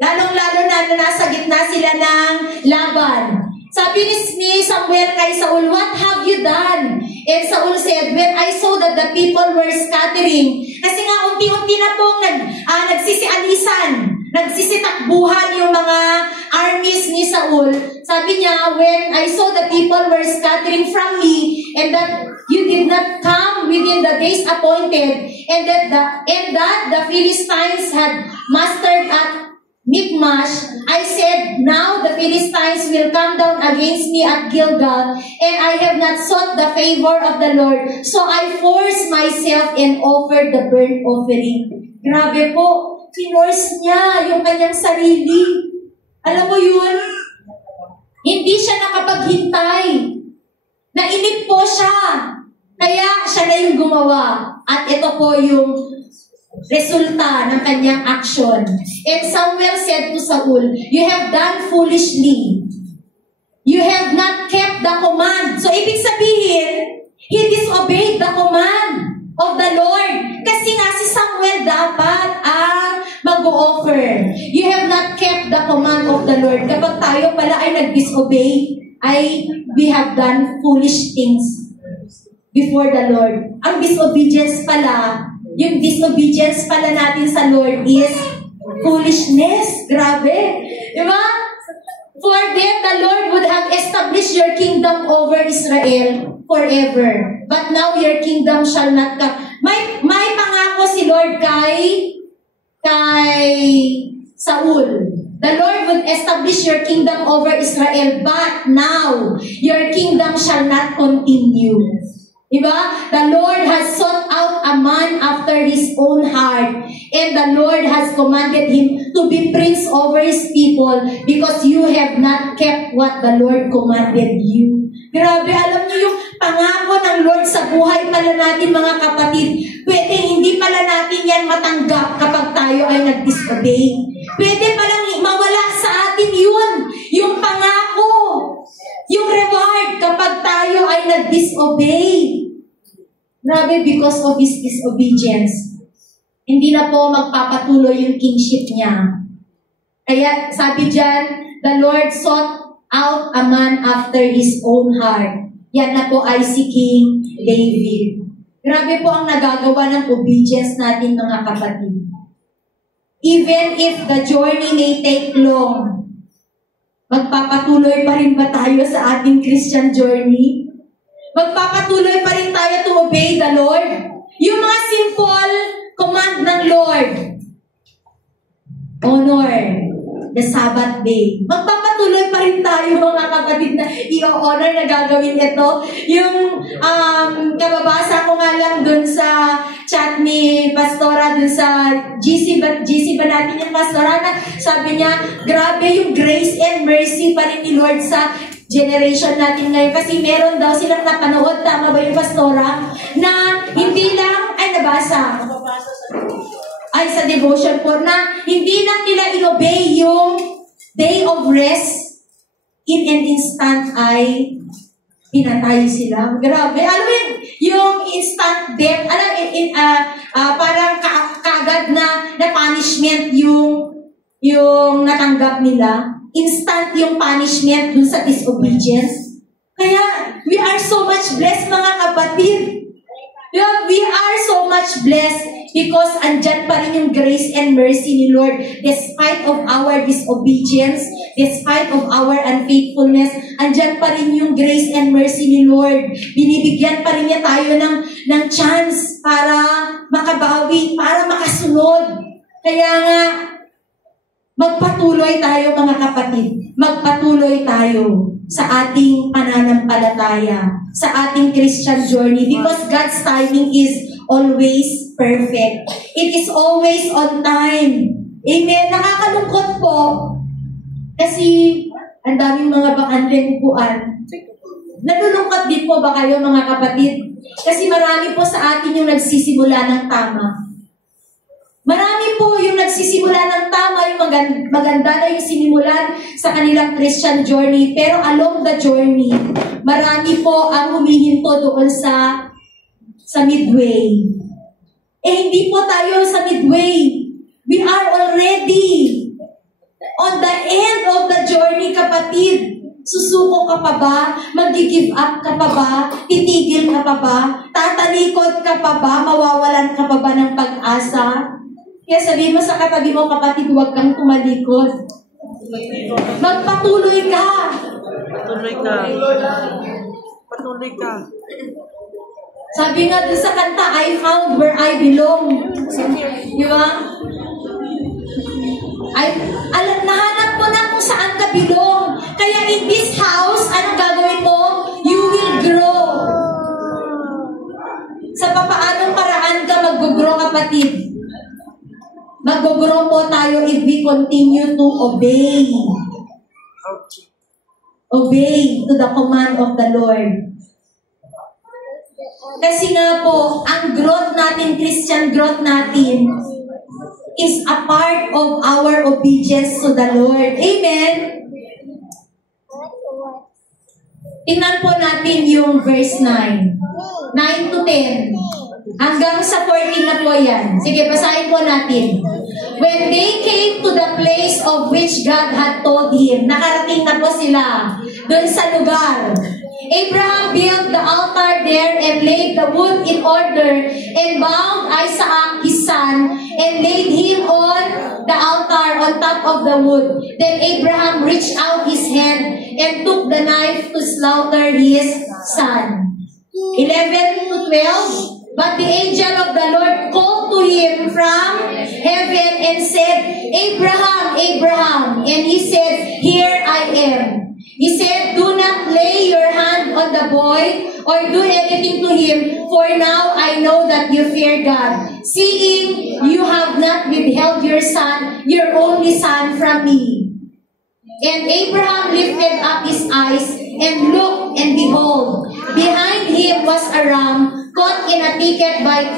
Lalong-lalo na nasa gitna sila ng laban. Sabi ni Samuel kay Saul, what have you done? And Saul said, when I saw that the people were scattering, kasi nga unti-unti na pong nagsisialisan, nagsisitakbuhan yung mga armies ni Saul. Sabi niya, when I saw the people were scattering from me, and that you did not come within the days appointed, and that the Philistines had mustered at Michmash, I said, now the Philistines will come down against me at Gilgal, and I have not sought the favor of the Lord. So I forced myself and offered the burnt offering. Grabe po, pinorse niya yung kanyang sarili. Alam mo yun? Hindi siya nakapaghintay. Nainip po siya. Kaya siya na yung gumawa. At ito po yung resulta ng kanyang action. And Samuel said to Saul, you have done foolishly. You have not kept the command. So, ibig sabihin, he disobeyed the command of the Lord. Kasi nga si Samuel dapat ang mag-offer. You have not kept the command of the Lord. Kapag tayo pala ay nag-disobey, we have done foolish things before the Lord. Ang disobedience pala, yung disobedience pala natin sa Lord is foolishness. Grabe. Diba? For then the Lord would have established your kingdom over Israel forever. But now your kingdom shall not come. May pangako si Lord kay Saul. The Lord would establish your kingdom over Israel, but now your kingdom shall not continue. Diba? The Lord has sought out a man after His own heart, and the Lord has commanded him to be prince over His people because you have not kept what the Lord commanded you. Grabe, alam niyo yung pangako ng Lord sa buhay pala natin, mga kapatid. Pwede hindi pala natin yan matanggap kapag tayo ay nag-disobey. Pwede palang mawala sa atin yun, yung pangako, yung reward kapag tayo ay nag-disobey. Grabe, because of his disobedience, hindi na po magpapatuloy yung kingship niya. Kaya sabi dyan, the Lord sought out a man after His own heart. Yan na po ay si King David. Grabe po ang nagagawa ng obedience natin, mga kapatid. Even if the journey may take long, magpapatuloy pa rin ba tayo sa ating Christian journey? Magpapatuloy pa rin tayo to obey the Lord? Yung mga simple command ng Lord. Honor the Sabbath day. Magpapatuloy pa rin tayo, mga kapatid, na i-honor na gagawin ito. Yung kababasa ko nga lang dun sa chat ni Pastora, dun sa GC ba natin yung Pastora, na sabi niya, grabe yung grace and mercy pa rin ni Lord sa generation natin ngayon. Kasi meron daw silang napanood, tama ba yung Pastora, na hindi lang, nabasa sa devotion po, na hindi lang nila inobey yung day of rest, in an instant ay pinatay sila. Grabe. Alam mo yung instant death, parang kaagad na punishment yung natanggap nila. Instant yung punishment dun sa disobedience. Kaya, we are so much blessed, mga kapatid. We are so much blessed because andyan pa rin yung grace and mercy ni Lord. Despite of our disobedience, despite of our unfaithfulness, andyan pa rin yung grace and mercy ni Lord. Binibigyan pa rin niya tayo ng chance para makabawi, para makasunod. Kaya nga, magpatuloy tayo, mga kapatid. Magpatuloy tayo sa ating pananampalataya, sa ating Christian journey, because God's timing is always perfect. It is always on time. Amen. Nakakalungkot po kasi ang daming mga bakanteng upuan. Nalulungkot din po ba kayo, mga kapatid? Kasi marami po sa atin yung nagsisimula ng tama. Marami po yung nagsisimula ng tama, yung maganda na yung sinimulan sa kanilang Christian journey. Pero along the journey, marami po ang humihinto doon sa midway. Hindi po tayo sa midway. We are already on the end of the journey, kapatid. Susuko ka pa ba? Mag-give up ka pa ba? Titigil ka pa ba? Tatalikod ka pa ba? Mawawalan ka pa ba ng pag-asa? Kaya sabihin mo sa katabi mo, kapatid, huwag kang tumalikod. Magpatuloy ka. Patuloy ka. Patuloy ka. Sabi nga dun sa kanta, I found where I belong. Di ba? Nahanap mo na kung saan ka belong. Kaya in this house, anong gagawin mo? You will grow. Sa papaanong paraan ka mag-grow, kapatid? Mag-grow po tayo if we continue to obey. Obey to the command of the Lord. Kasi nga po, ang growth natin, Christian growth natin, is a part of our obedience to the Lord. Amen? Tingnan po natin yung verse 9. 9 to 10. Hanggang sa 14 na po yan. Sige, basahin po natin. When they came to the place of which God had told him, nakarating na po sila dun sa lugar. Abraham built the altar there and laid the wood in order and bound Isaac his son and laid him on the altar on top of the wood. Then Abraham reached out his hand and took the knife to slaughter his son. 11 to 12. But the angel of the Lord called to him from heaven and said, Abraham, Abraham. And he said, Here I am. He said, Do not lay your hand on the boy or do anything to him, for now I know that you fear God, seeing you have not withheld your son, your only son, from me. And Abraham lifted up his eyes and looked, and behold, behind him was a ram caught in a thicket by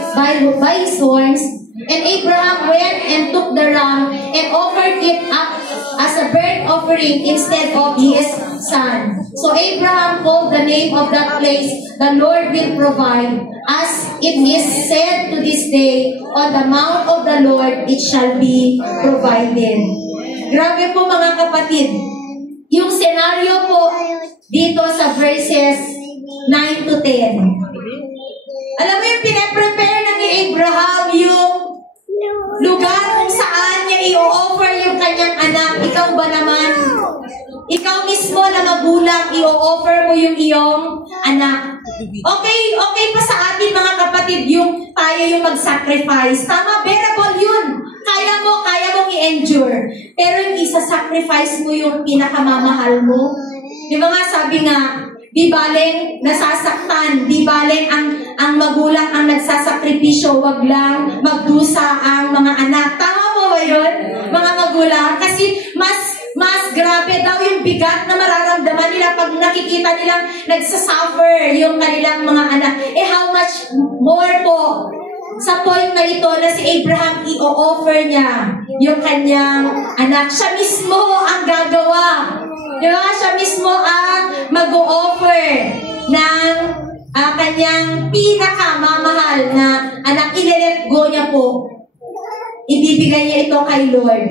his horns. And Abraham went and took the ram and offered it up as a burnt offering instead of his son. So Abraham called the name of that place, The Lord Will Provide, as it is said to this day, On the mount of the Lord it shall be provided. Grabe po mga kapatid. Yung senaryo po dito sa verses 9 to 10. Alam mo yung pinaprepare na ni Abraham yung lugar kung saan niya i-offer yung kanyang anak. Ikaw ba naman? Ikaw mismo na magulang, i-offer mo yung iyong anak. Okay pa sa atin mga kapatid yung tayo yung mag-sacrifice. Tama, bearable yun. Kaya mong i-endure. Pero yung isa-sacrifice mo yung pinakamamahal mo. Di ba nga sabi nga, di baling nasasaktan, di baling ang magulang ang nagsasakripisyo, wag lang magdusa ang mga anak. Tama po ba yun, mga magulang? Kasi mas grabe daw yung bigat na mararamdaman nila pag nakikita nilang nagsasuffer yung kanilang mga anak. How much more po sa point na ito na si Abraham i-offer niya yung kanyang anak. Siya mismo ang gagawa. Diba? Siya mismo ang mag-o-offer ng kanyang pinakamamahal na anak. I-let go niya po. Ibibigay niya ito kay Lord.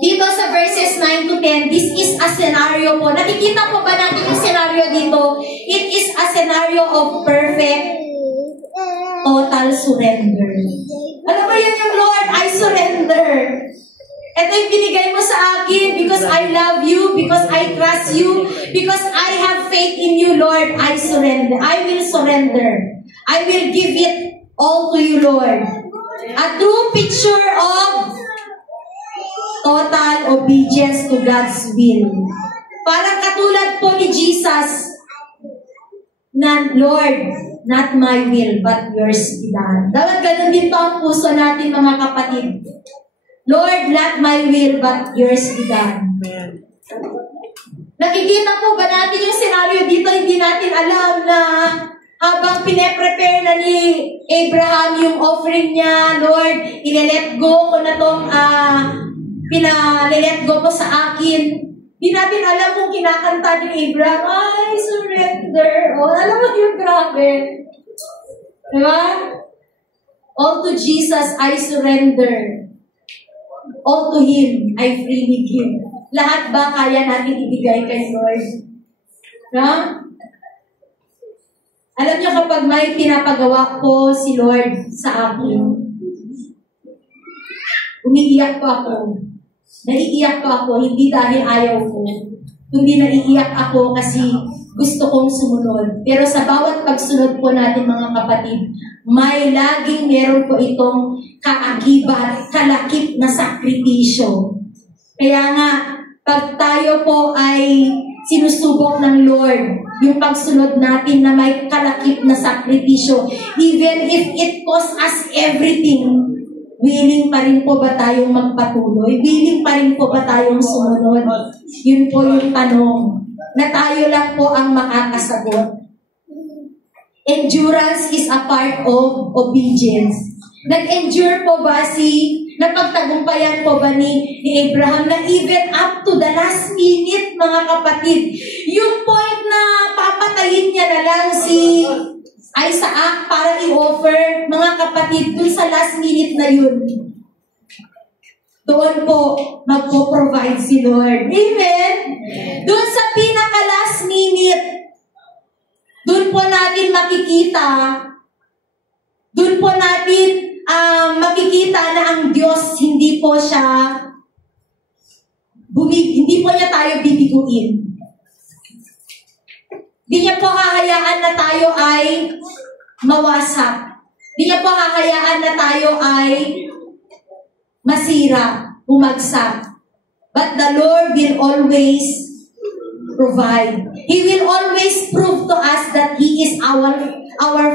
Dito sa verses 9 to 10, this is a scenario po. Nakikita po ba natin yung scenario dito? It is a scenario of perfect total surrender. Ano ba yan yung Lord? I surrender. Ito yung binigay mo sa akin because I love you, because I trust you, because I have faith in you, Lord. I surrender. I will surrender. I will give it all to you, Lord. A true picture of total obedience to God's will. Parang katulad po ni Jesus na, Lord, not my will, but yours be done. Dapat ganun din po ang puso natin, mga kapatid. Lord, not my will, but yours be done. Nakikita po ba natin yung scenario dito? Hindi natin alam na habang pine-prepare na ni Abraham yung offering niya, Lord, ile-let go ko na itong pinale-let go mo sa akin. Di natin alam kung kinakanta ni Abraham, I surrender. Oh, alam mo yun, grabe. Diba? All to Jesus, I surrender. All to Him, I freely give. Lahat ba kaya natin ibigay kay Lord? Diba? Alam niyo kapag may pinapagawa po si Lord sa akin, umiiyak po ako. Naiiyak po ako, hindi dahil ayaw ko, kundi naiiyak ako kasi gusto kong sumunod. Pero sa bawat pagsunod po natin, mga kapatid, may laging meron po itong kaagibat, kalakip na sakripisyo. Kaya nga, pag tayo po ay sinusubok ng Lord, yung pagsunod natin na may kalakip na sakripisyo, even if it costs us everything, willing pa rin po ba tayong magpatuloy? Willing pa rin po ba tayong sumunod? Yun po yung tanong na tayo lang po ang makakasagot. Endurance is a part of obedience. Nag-endure po ba si Napagtagumpayan po ba ni Abraham na even up to the last minute, mga kapatid, yung point na papatayin niya na lang si Isaac para i-offer, mga kapatid, dun sa last minute na yun, doon po magpo-provide si Lord. Amen? Doon sa pinaka-last minute, doon po natin makikita na ang Diyos hindi po niya tayo bibiguin. Hindi niya po hahayaan na tayo ay mawasak. Hindi niya po hahayaan na tayo ay masira, bumagsak. But the Lord will always provide. He will always prove to us that He is our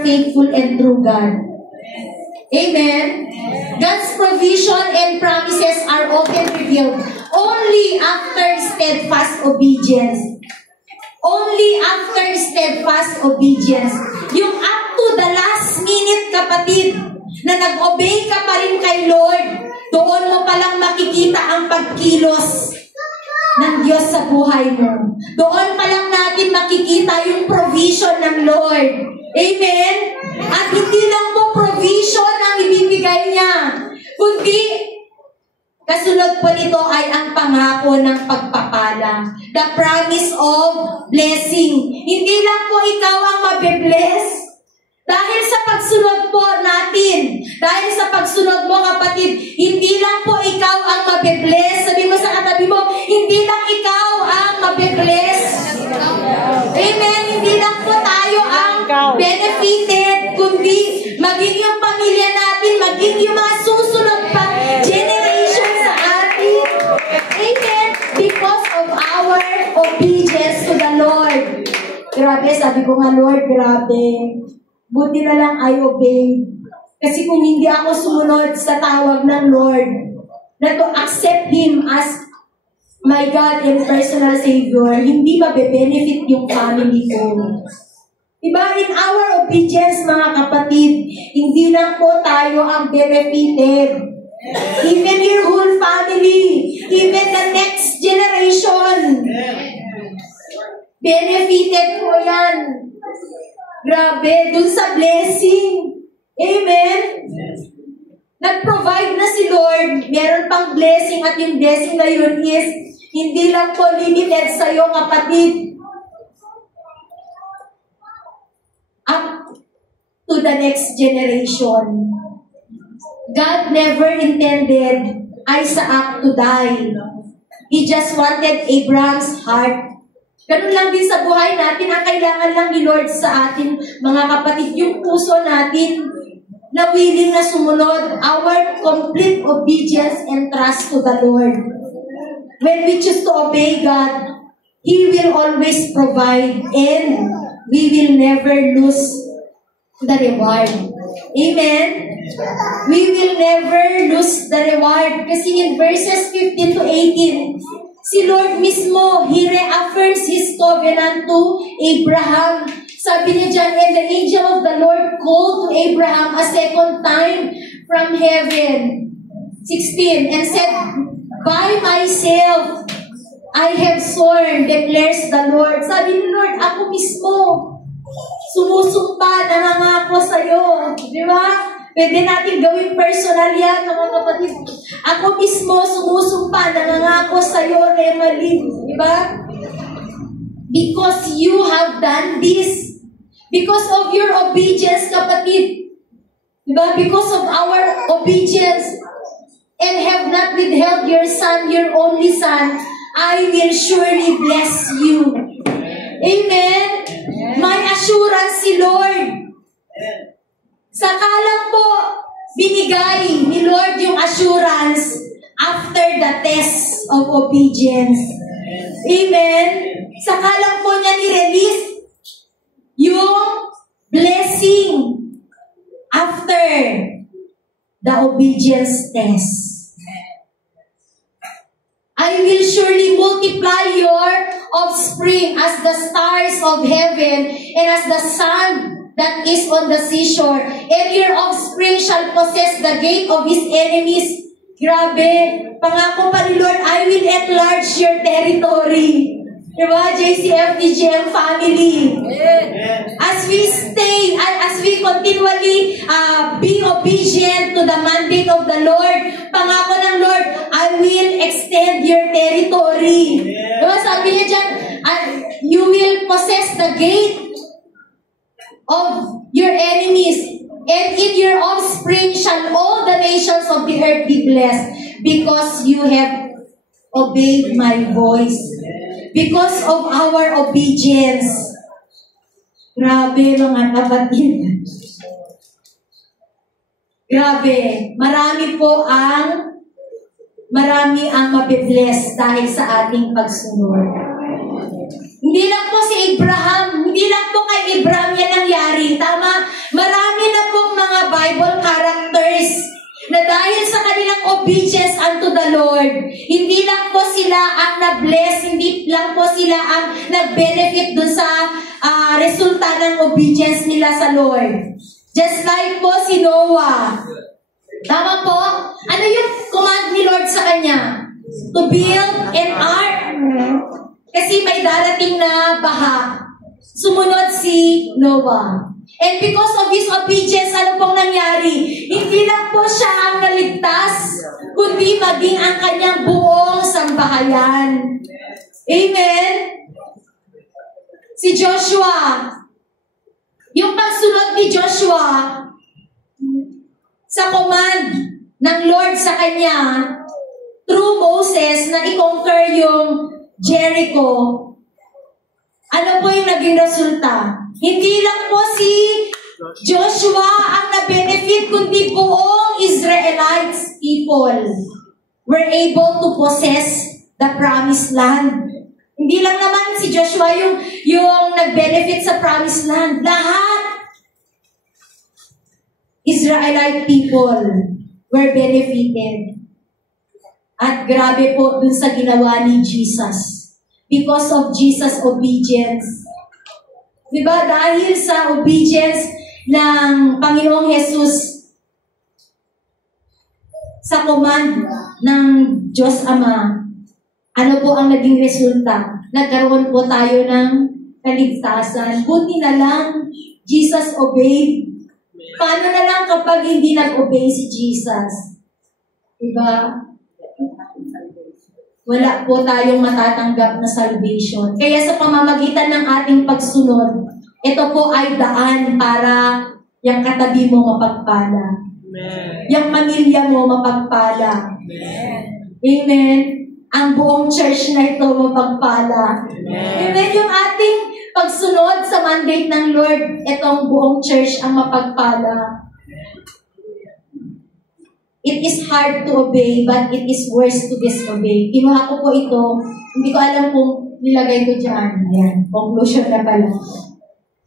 faithful and true God. Amen? God's provision and promises are often revealed only after steadfast obedience. Only after steadfast obedience. Yung up to the last minute, kapatid, na nag-obey ka pa rin kay Lord, doon mo palang makikita ang pagkilos ng Diyos sa buhay mo. Doon palang natin makikita yung provision ng Lord. Amen? At hindi lang po provision ang ibibigay niya, kundi kasunod po nito ay ang pangako ng pagpapala. The promise of blessing. Hindi lang po ikaw ang mabe-bless. Dahil sa pagsunod po natin, dahil sa pagsunod mo, kapatid, hindi lang po ikaw ang mabe-bless. Sabi mo sa katabi mo, hindi lang ikaw ang mabe-bless. Amen? Hindi lang po tayo ang benefited, kundi maging yung pamilya natin, maging yung mga susunod pa generation sa atin. Amen? Because of our obedience to the Lord. Grabe, sabi ko nga, Lord, grabe. Buti na lang I obey. Kasi kung hindi ako sumunod sa tawag ng Lord, na to accept Him as my God and personal Savior, hindi mabe-benefit yung family ko. Diba? In our obedience, mga kapatid, hindi lang po tayo ang benefited. Even your whole family, even the next generation, benefited po yan. Grabe, dun sa blessing. Amen? Nag-provide na si Lord. Meron pang blessing at yung blessing na yun is hindi lang po limited sa'yo, kapatid. Up to the next generation. God never intended Isaac to die. He just wanted Abraham's heart. Ganun lang din sa buhay natin, ang kailangan lang ni Lord sa atin, mga kapatid, yung puso natin na willing na sumunod, our complete obedience and trust to the Lord. When we choose to obey God, He will always provide and we will never lose the reward. Amen? We will never lose the reward. Kasi in verses 15 to 18, si Lord mismo, He reaffirms His covenant to Abraham. Sabi niya dyan, and the angel of the Lord called to Abraham a second time from heaven. 16, and said, by myself I have sworn, declares the Lord. Sabi ni Lord, ako mismo, sumusumpa, nangangako sa'yo. Di ba? Pwede natin gawing personal yan, mga kapatid. Ako mismo, sumusumpa, nangangako sa'yo, Emily. Di ba? Because you have done this. Because of your obedience, kapatid. Di ba? Because of our obedience, and have not withheld your son, your only son, I will surely bless you. Amen? May assurance si Lord. Sakalang po, binigay ni Lord yung assurance after the test of obedience. Amen? Sakalang po niya ni-release yung blessing after the obedience test. I will surely multiply your offspring as the stars of heaven and as the sun that is on the seashore. And your offspring shall possess the gate of his enemies. Grabe, pangako pa ni Lord, I will enlarge your territory. Diba, JCFTGM family? As we stay, as we continually be obedient to the mandate of the Lord, pangako ng Lord, I will extend your territory. Diba, sabi niya dyan, you will possess the gate of your enemies, and in your offspring shall all the nations of the earth be blessed, because you have obeyed my voice. Because of our obedience. Grabe mga kapatid. Grabe. Marami ang mabibless dahil sa ating pagsunod. Hindi lang po si Abraham, hindi lang po kay Abraham yan nangyari. Tama? Marami na pong mga Bible characters na dahil sa kanilang obedience unto the Lord, hindi lang po sila ang na-bless, hindi lang po sila ang nag-benefit dun sa resulta ng obedience nila sa Lord. Just like po si Noah. Tama po? Ano yung command ni Lord sa kanya? To build an ark. Kasi may darating na baha. Sumunod si Noah. And because of his obedience, ano pong nangyari? Hindi lang po siya ang naligtas, kundi maging ang kanyang buong sambahayan. Amen? Si Joshua, yung pagsunod ni Joshua sa command ng Lord sa kanya, through Moses, na i-conquer yung Jericho, ano po yung naging resulta? Hindi lang po si Joshua ang na-benefit, kundi buong Israelites people were able to possess the promised land. Hindi lang naman si Joshua yung nag-benefit sa promised land. Lahat Israelite people were benefited. At grabe po dun sa ginawa ni Jesus. Because of Jesus' obedience. Diba? Dahil sa obedience ng Panginoong Jesus sa command ng Diyos Ama, ano po ang naging resulta? Nagkaroon po tayo ng kaligtasan. Buti na lang, Jesus obeyed. Paano na lang kapag hindi nag-obey si Jesus? Diba? Wala po tayong matatanggap na salvation. Kaya sa pamamagitan ng ating pagsunod, ito po ay daan para yung katabi mo mapagpala. Amen. Yung pamilya mo mapagpala. Amen. Amen. Ang buong church na ito mapagpala. Amen. Amen. Yung ating pagsunod sa mandate ng Lord, itong buong church ang mapagpala. It is hard to obey, but it is worse to disobey. Kinuha ko po ito. Hindi ko alam kung nilagay ko dyan. Ayan, conclusion na pala.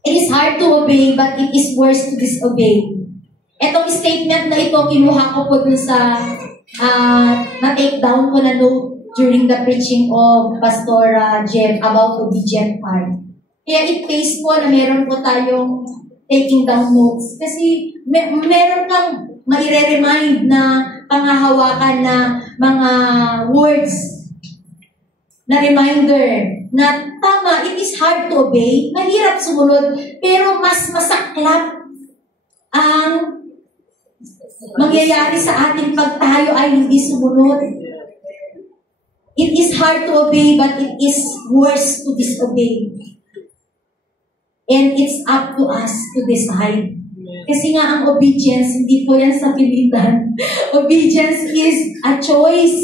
It is hard to obey, but it is worse to disobey. Etong statement na ito, kinuha ko po dun sa na-take down ko na note during the preaching of Pastor Jem about obedient heart. Kaya it pays po na meron po tayong taking down notes. Kasi meron kang maire-remind na pangahawakan na mga words na reminder na tama, it is hard to obey, mahirap sumunod, pero mas masaklap ang mangyayari sa atin pag tayo ay hindi sumunod. It is hard to obey, but it is worse to disobey. And it's up to us to decide. Kasi nga ang obedience, hindi po yan sa pilitan. Obedience is a choice.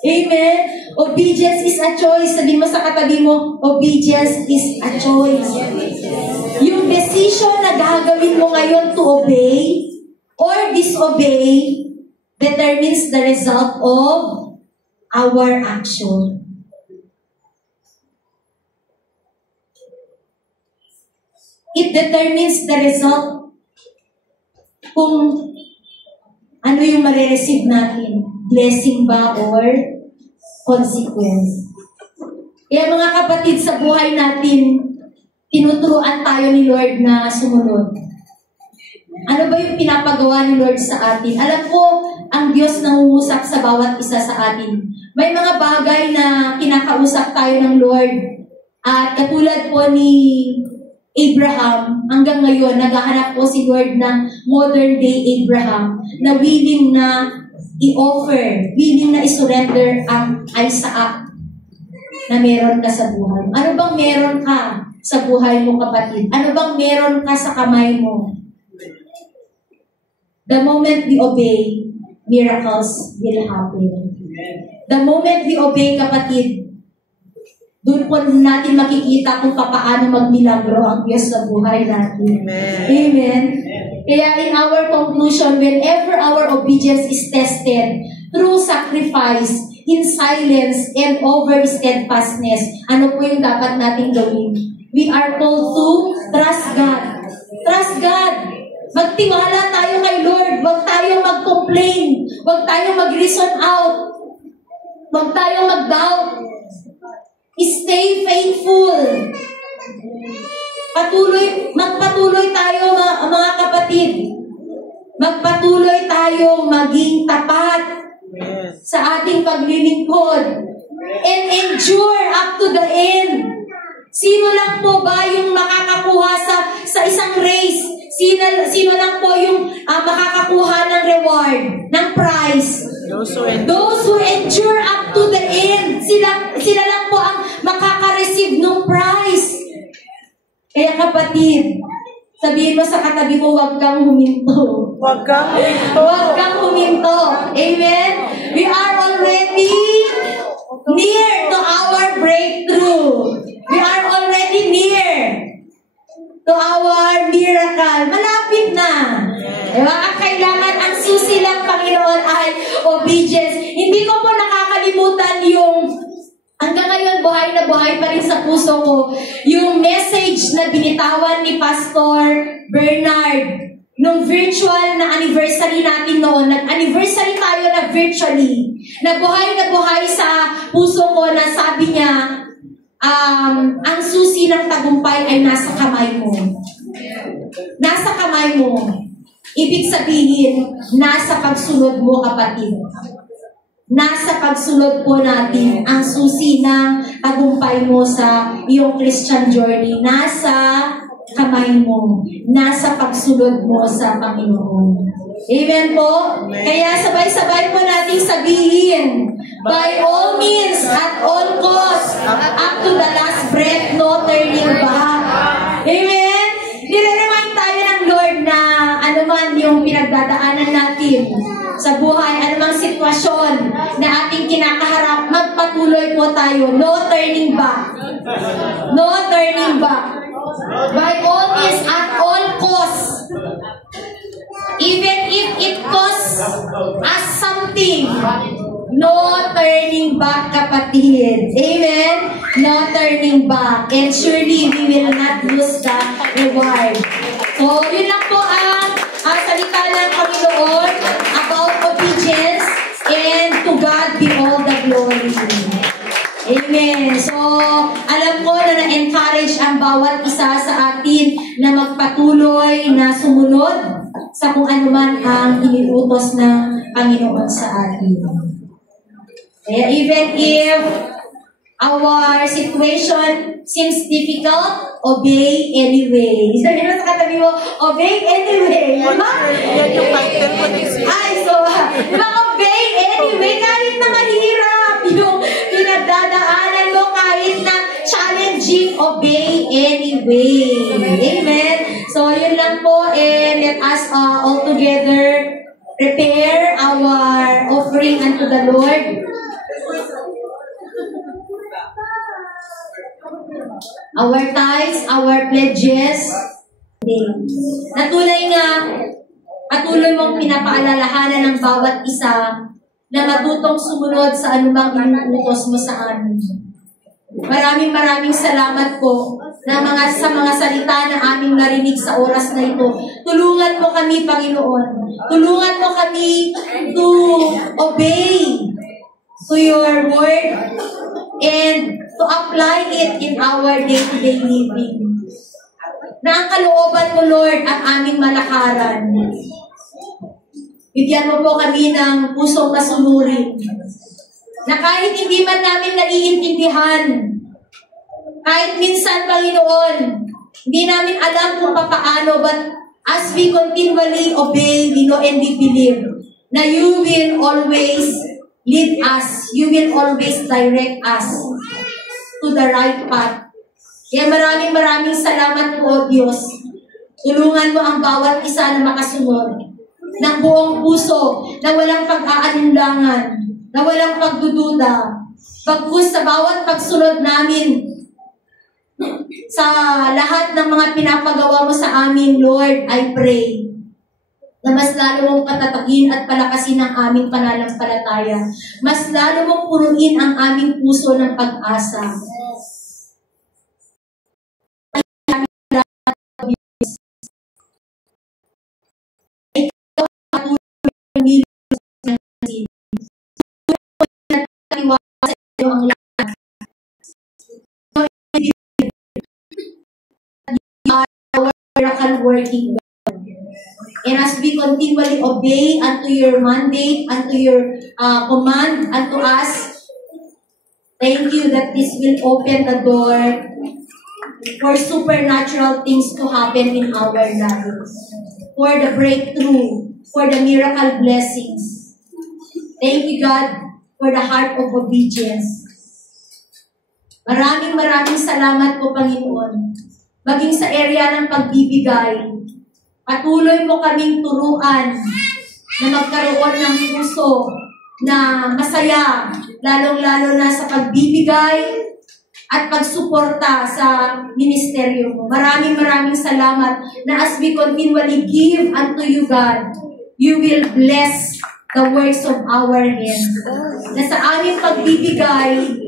Amen? Obedience is a choice. Sabi mo sa katabi mo, obedience is a choice. Yung decision na gagawin mo ngayon to obey or disobey determines the result of our action. It determines the result kung ano yung marireceive natin. Blessing ba or consequence. Kaya mga kapatid, sa buhay natin, tinuturuan tayo ni Lord na sumunod. Ano ba yung pinapagawa ni Lord sa atin? Alam ko, ang Diyos nangungusap sa bawat isa sa atin. May mga bagay na kinakausap tayo ng Lord. At katulad po ni Abraham, hanggang ngayon, naghahanap po si Lord ng modern day Abraham na willing na i-offer, willing na i-surrender ang Isaac na meron ka sa buhay. Ano bang meron ka sa buhay mo, kapatid? Ano bang meron ka sa kamay mo? The moment we obey, miracles will happen. The moment we obey, kapatid, doon po natin makikita kung paano magmilagro ang Diyos sa buhay natin. Amen. Kaya in our conclusion, whenever our obedience is tested through sacrifice, in silence, and over steadfastness, ano po yung dapat nating gawin? We are called to trust God. Trust God. Magtiwala tayo kay Lord. Huwag tayong mag-complain. Huwag tayong mag-reason out. Huwag tayong mag-doubt. Stay faithful. Magpatuloy tayo mga kapatid. Magpatuloy tayong maging tapat sa ating paglilingkod. And endure up to the end. Sino lang po ba yung makakakuha sa isang race? Sino lang po yung makakakuha ng reward, ng prize? Those who endure up to the end. Sila lang po ang makaka-receive ng prize. Kaya kapatid, sabihin mo sa katabi mo, huwag kang huminto. Huwag kang huminto. Huwag kang huminto. Amen? We are already near to our breakthrough. We are already near to our miracle. Malapit na. Diba? Ang kailangan, ang susi lang, Panginoon, ay obedience. Hindi ko po nakakalimutan yung hanggang ngayon, buhay na buhay pa rin sa puso ko, yung message na binitawan ni Pastor Bernard nung virtual na anniversary natin noon. Nag-anniversary tayo na virtually. Na buhay sa puso ko na sabi niya, ang susi ng tagumpay ay nasa kamay mo. Nasa kamay mo. Ibig sabihin, nasa pagsunod mo, kapatid. Nasa pagsunod po natin ang susi ng tagumpay mo sa iyong Christian journey. Nasa kamay mo. Nasa pagsunod mo sa Panginoon. Amen po? Kaya sabay-sabay po natin sabihin, by all means, at all costs, up to the last breath, no turning back. Amen? Nire-remind tayo ng Lord na anuman yung pinagdadaanan natin sa buhay, anumang sitwasyon na ating kinakaharap, magpatuloy po tayo. No turning back. No turning back. By all means, at all costs. Even if it costs us something, no turning back, kapatid. Amen? No turning back. And surely we will not lose the reward. So, yun lang po ang salita ng Panginoon about obedience, and to God be all the glory. Amen. So, alam ko na na-encourage ang bawat isa sa atin na magpatuloy na sumunod sa kung ano man ang iniutos ng Panginoon sa atin. Kaya even if our situation seems difficult, obey anyway. Sabi mo sa katabi mo, obey anyway. Diba? Yan yung title ko ni Sis. Ay, so, diba, obey anyway. Kahit na mahirap yung pinagdadaanan mo, kahit na challenging, obey anyway. Amen? So, yun lang po, and let us all together prepare our offering unto the Lord. Our tithes, our pledges. Natulay nga, patuloy mong pinapaalalahanan ng bawat isa na matutong sumunod sa anumang inuutos mo sa amin. Maraming salamat po sa mga salita na aming narinig sa oras na ito. Tulungan mo kami, Panginoon. Tulungan mo kami to obey to your word and to apply it in our day-to-day living. na ang kalooban mo, Lord, ang aming malakaran. Bigyan mo po kami ng pusong masunurin, na kahit hindi man namin naiintindihan, kahit minsan, Panginoon, hindi namin alam kung paano, but as we continually obey, we know and we believe na you will always lead us, you will always direct us to the right path. Kaya maraming salamat po, Diyos. Tulungan mo ang bawat isa na makasunod ng buong puso, na walang pag-aalinlangan, na walang pagdududa. Pagkus sa bawat pagsunod namin sa lahat ng mga pinapagawa mo sa amin, Lord, I pray na mas lalo mong patatakin at palakasin ang aming pananampalataya. Mas lalo mong punuin ang aming puso ng pag-asa. Miracle working God. And as we continually obey unto your mandate, unto your command unto us, thank you that this will open the door for supernatural things to happen in our lives, for the breakthrough, for the miracle blessings. Thank you, God, for the heart of obedience. Maraming salamat po, Panginoon. Maging sa area ng pagbibigay, patuloy mo kaming turuan na magkaroon ng puso na masaya, lalong-lalo na sa pagbibigay at pagsuporta sa ministeryo mo. Maraming salamat na as we continually give unto you, God, you will bless the works of our hands. Na sa aming pagbibigay,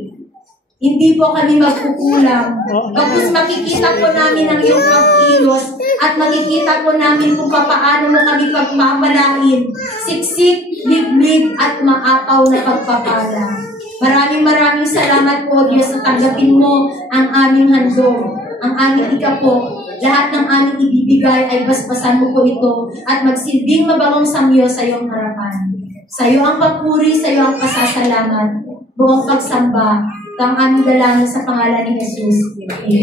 hindi po kami magkukulang. Tapos makikita po namin ang iyong pagkilos at makikita po namin kung paano mo kami pagpapalain. Siksik, liglig at maapaw na pagpapala. Maraming salamat po, Diyos, na tanggapin mo ang aming handog, ang aming ikapo. Lahat ng aming ibibigay ay basbasan mo po ito at magsilbing mabangong samyo sa iyong harapan. Sa iyo ang papuri, sa iyo ang pasasalamat, buong pagsamba, ang aming dalangin sa pangalan ni Jesus. Amen.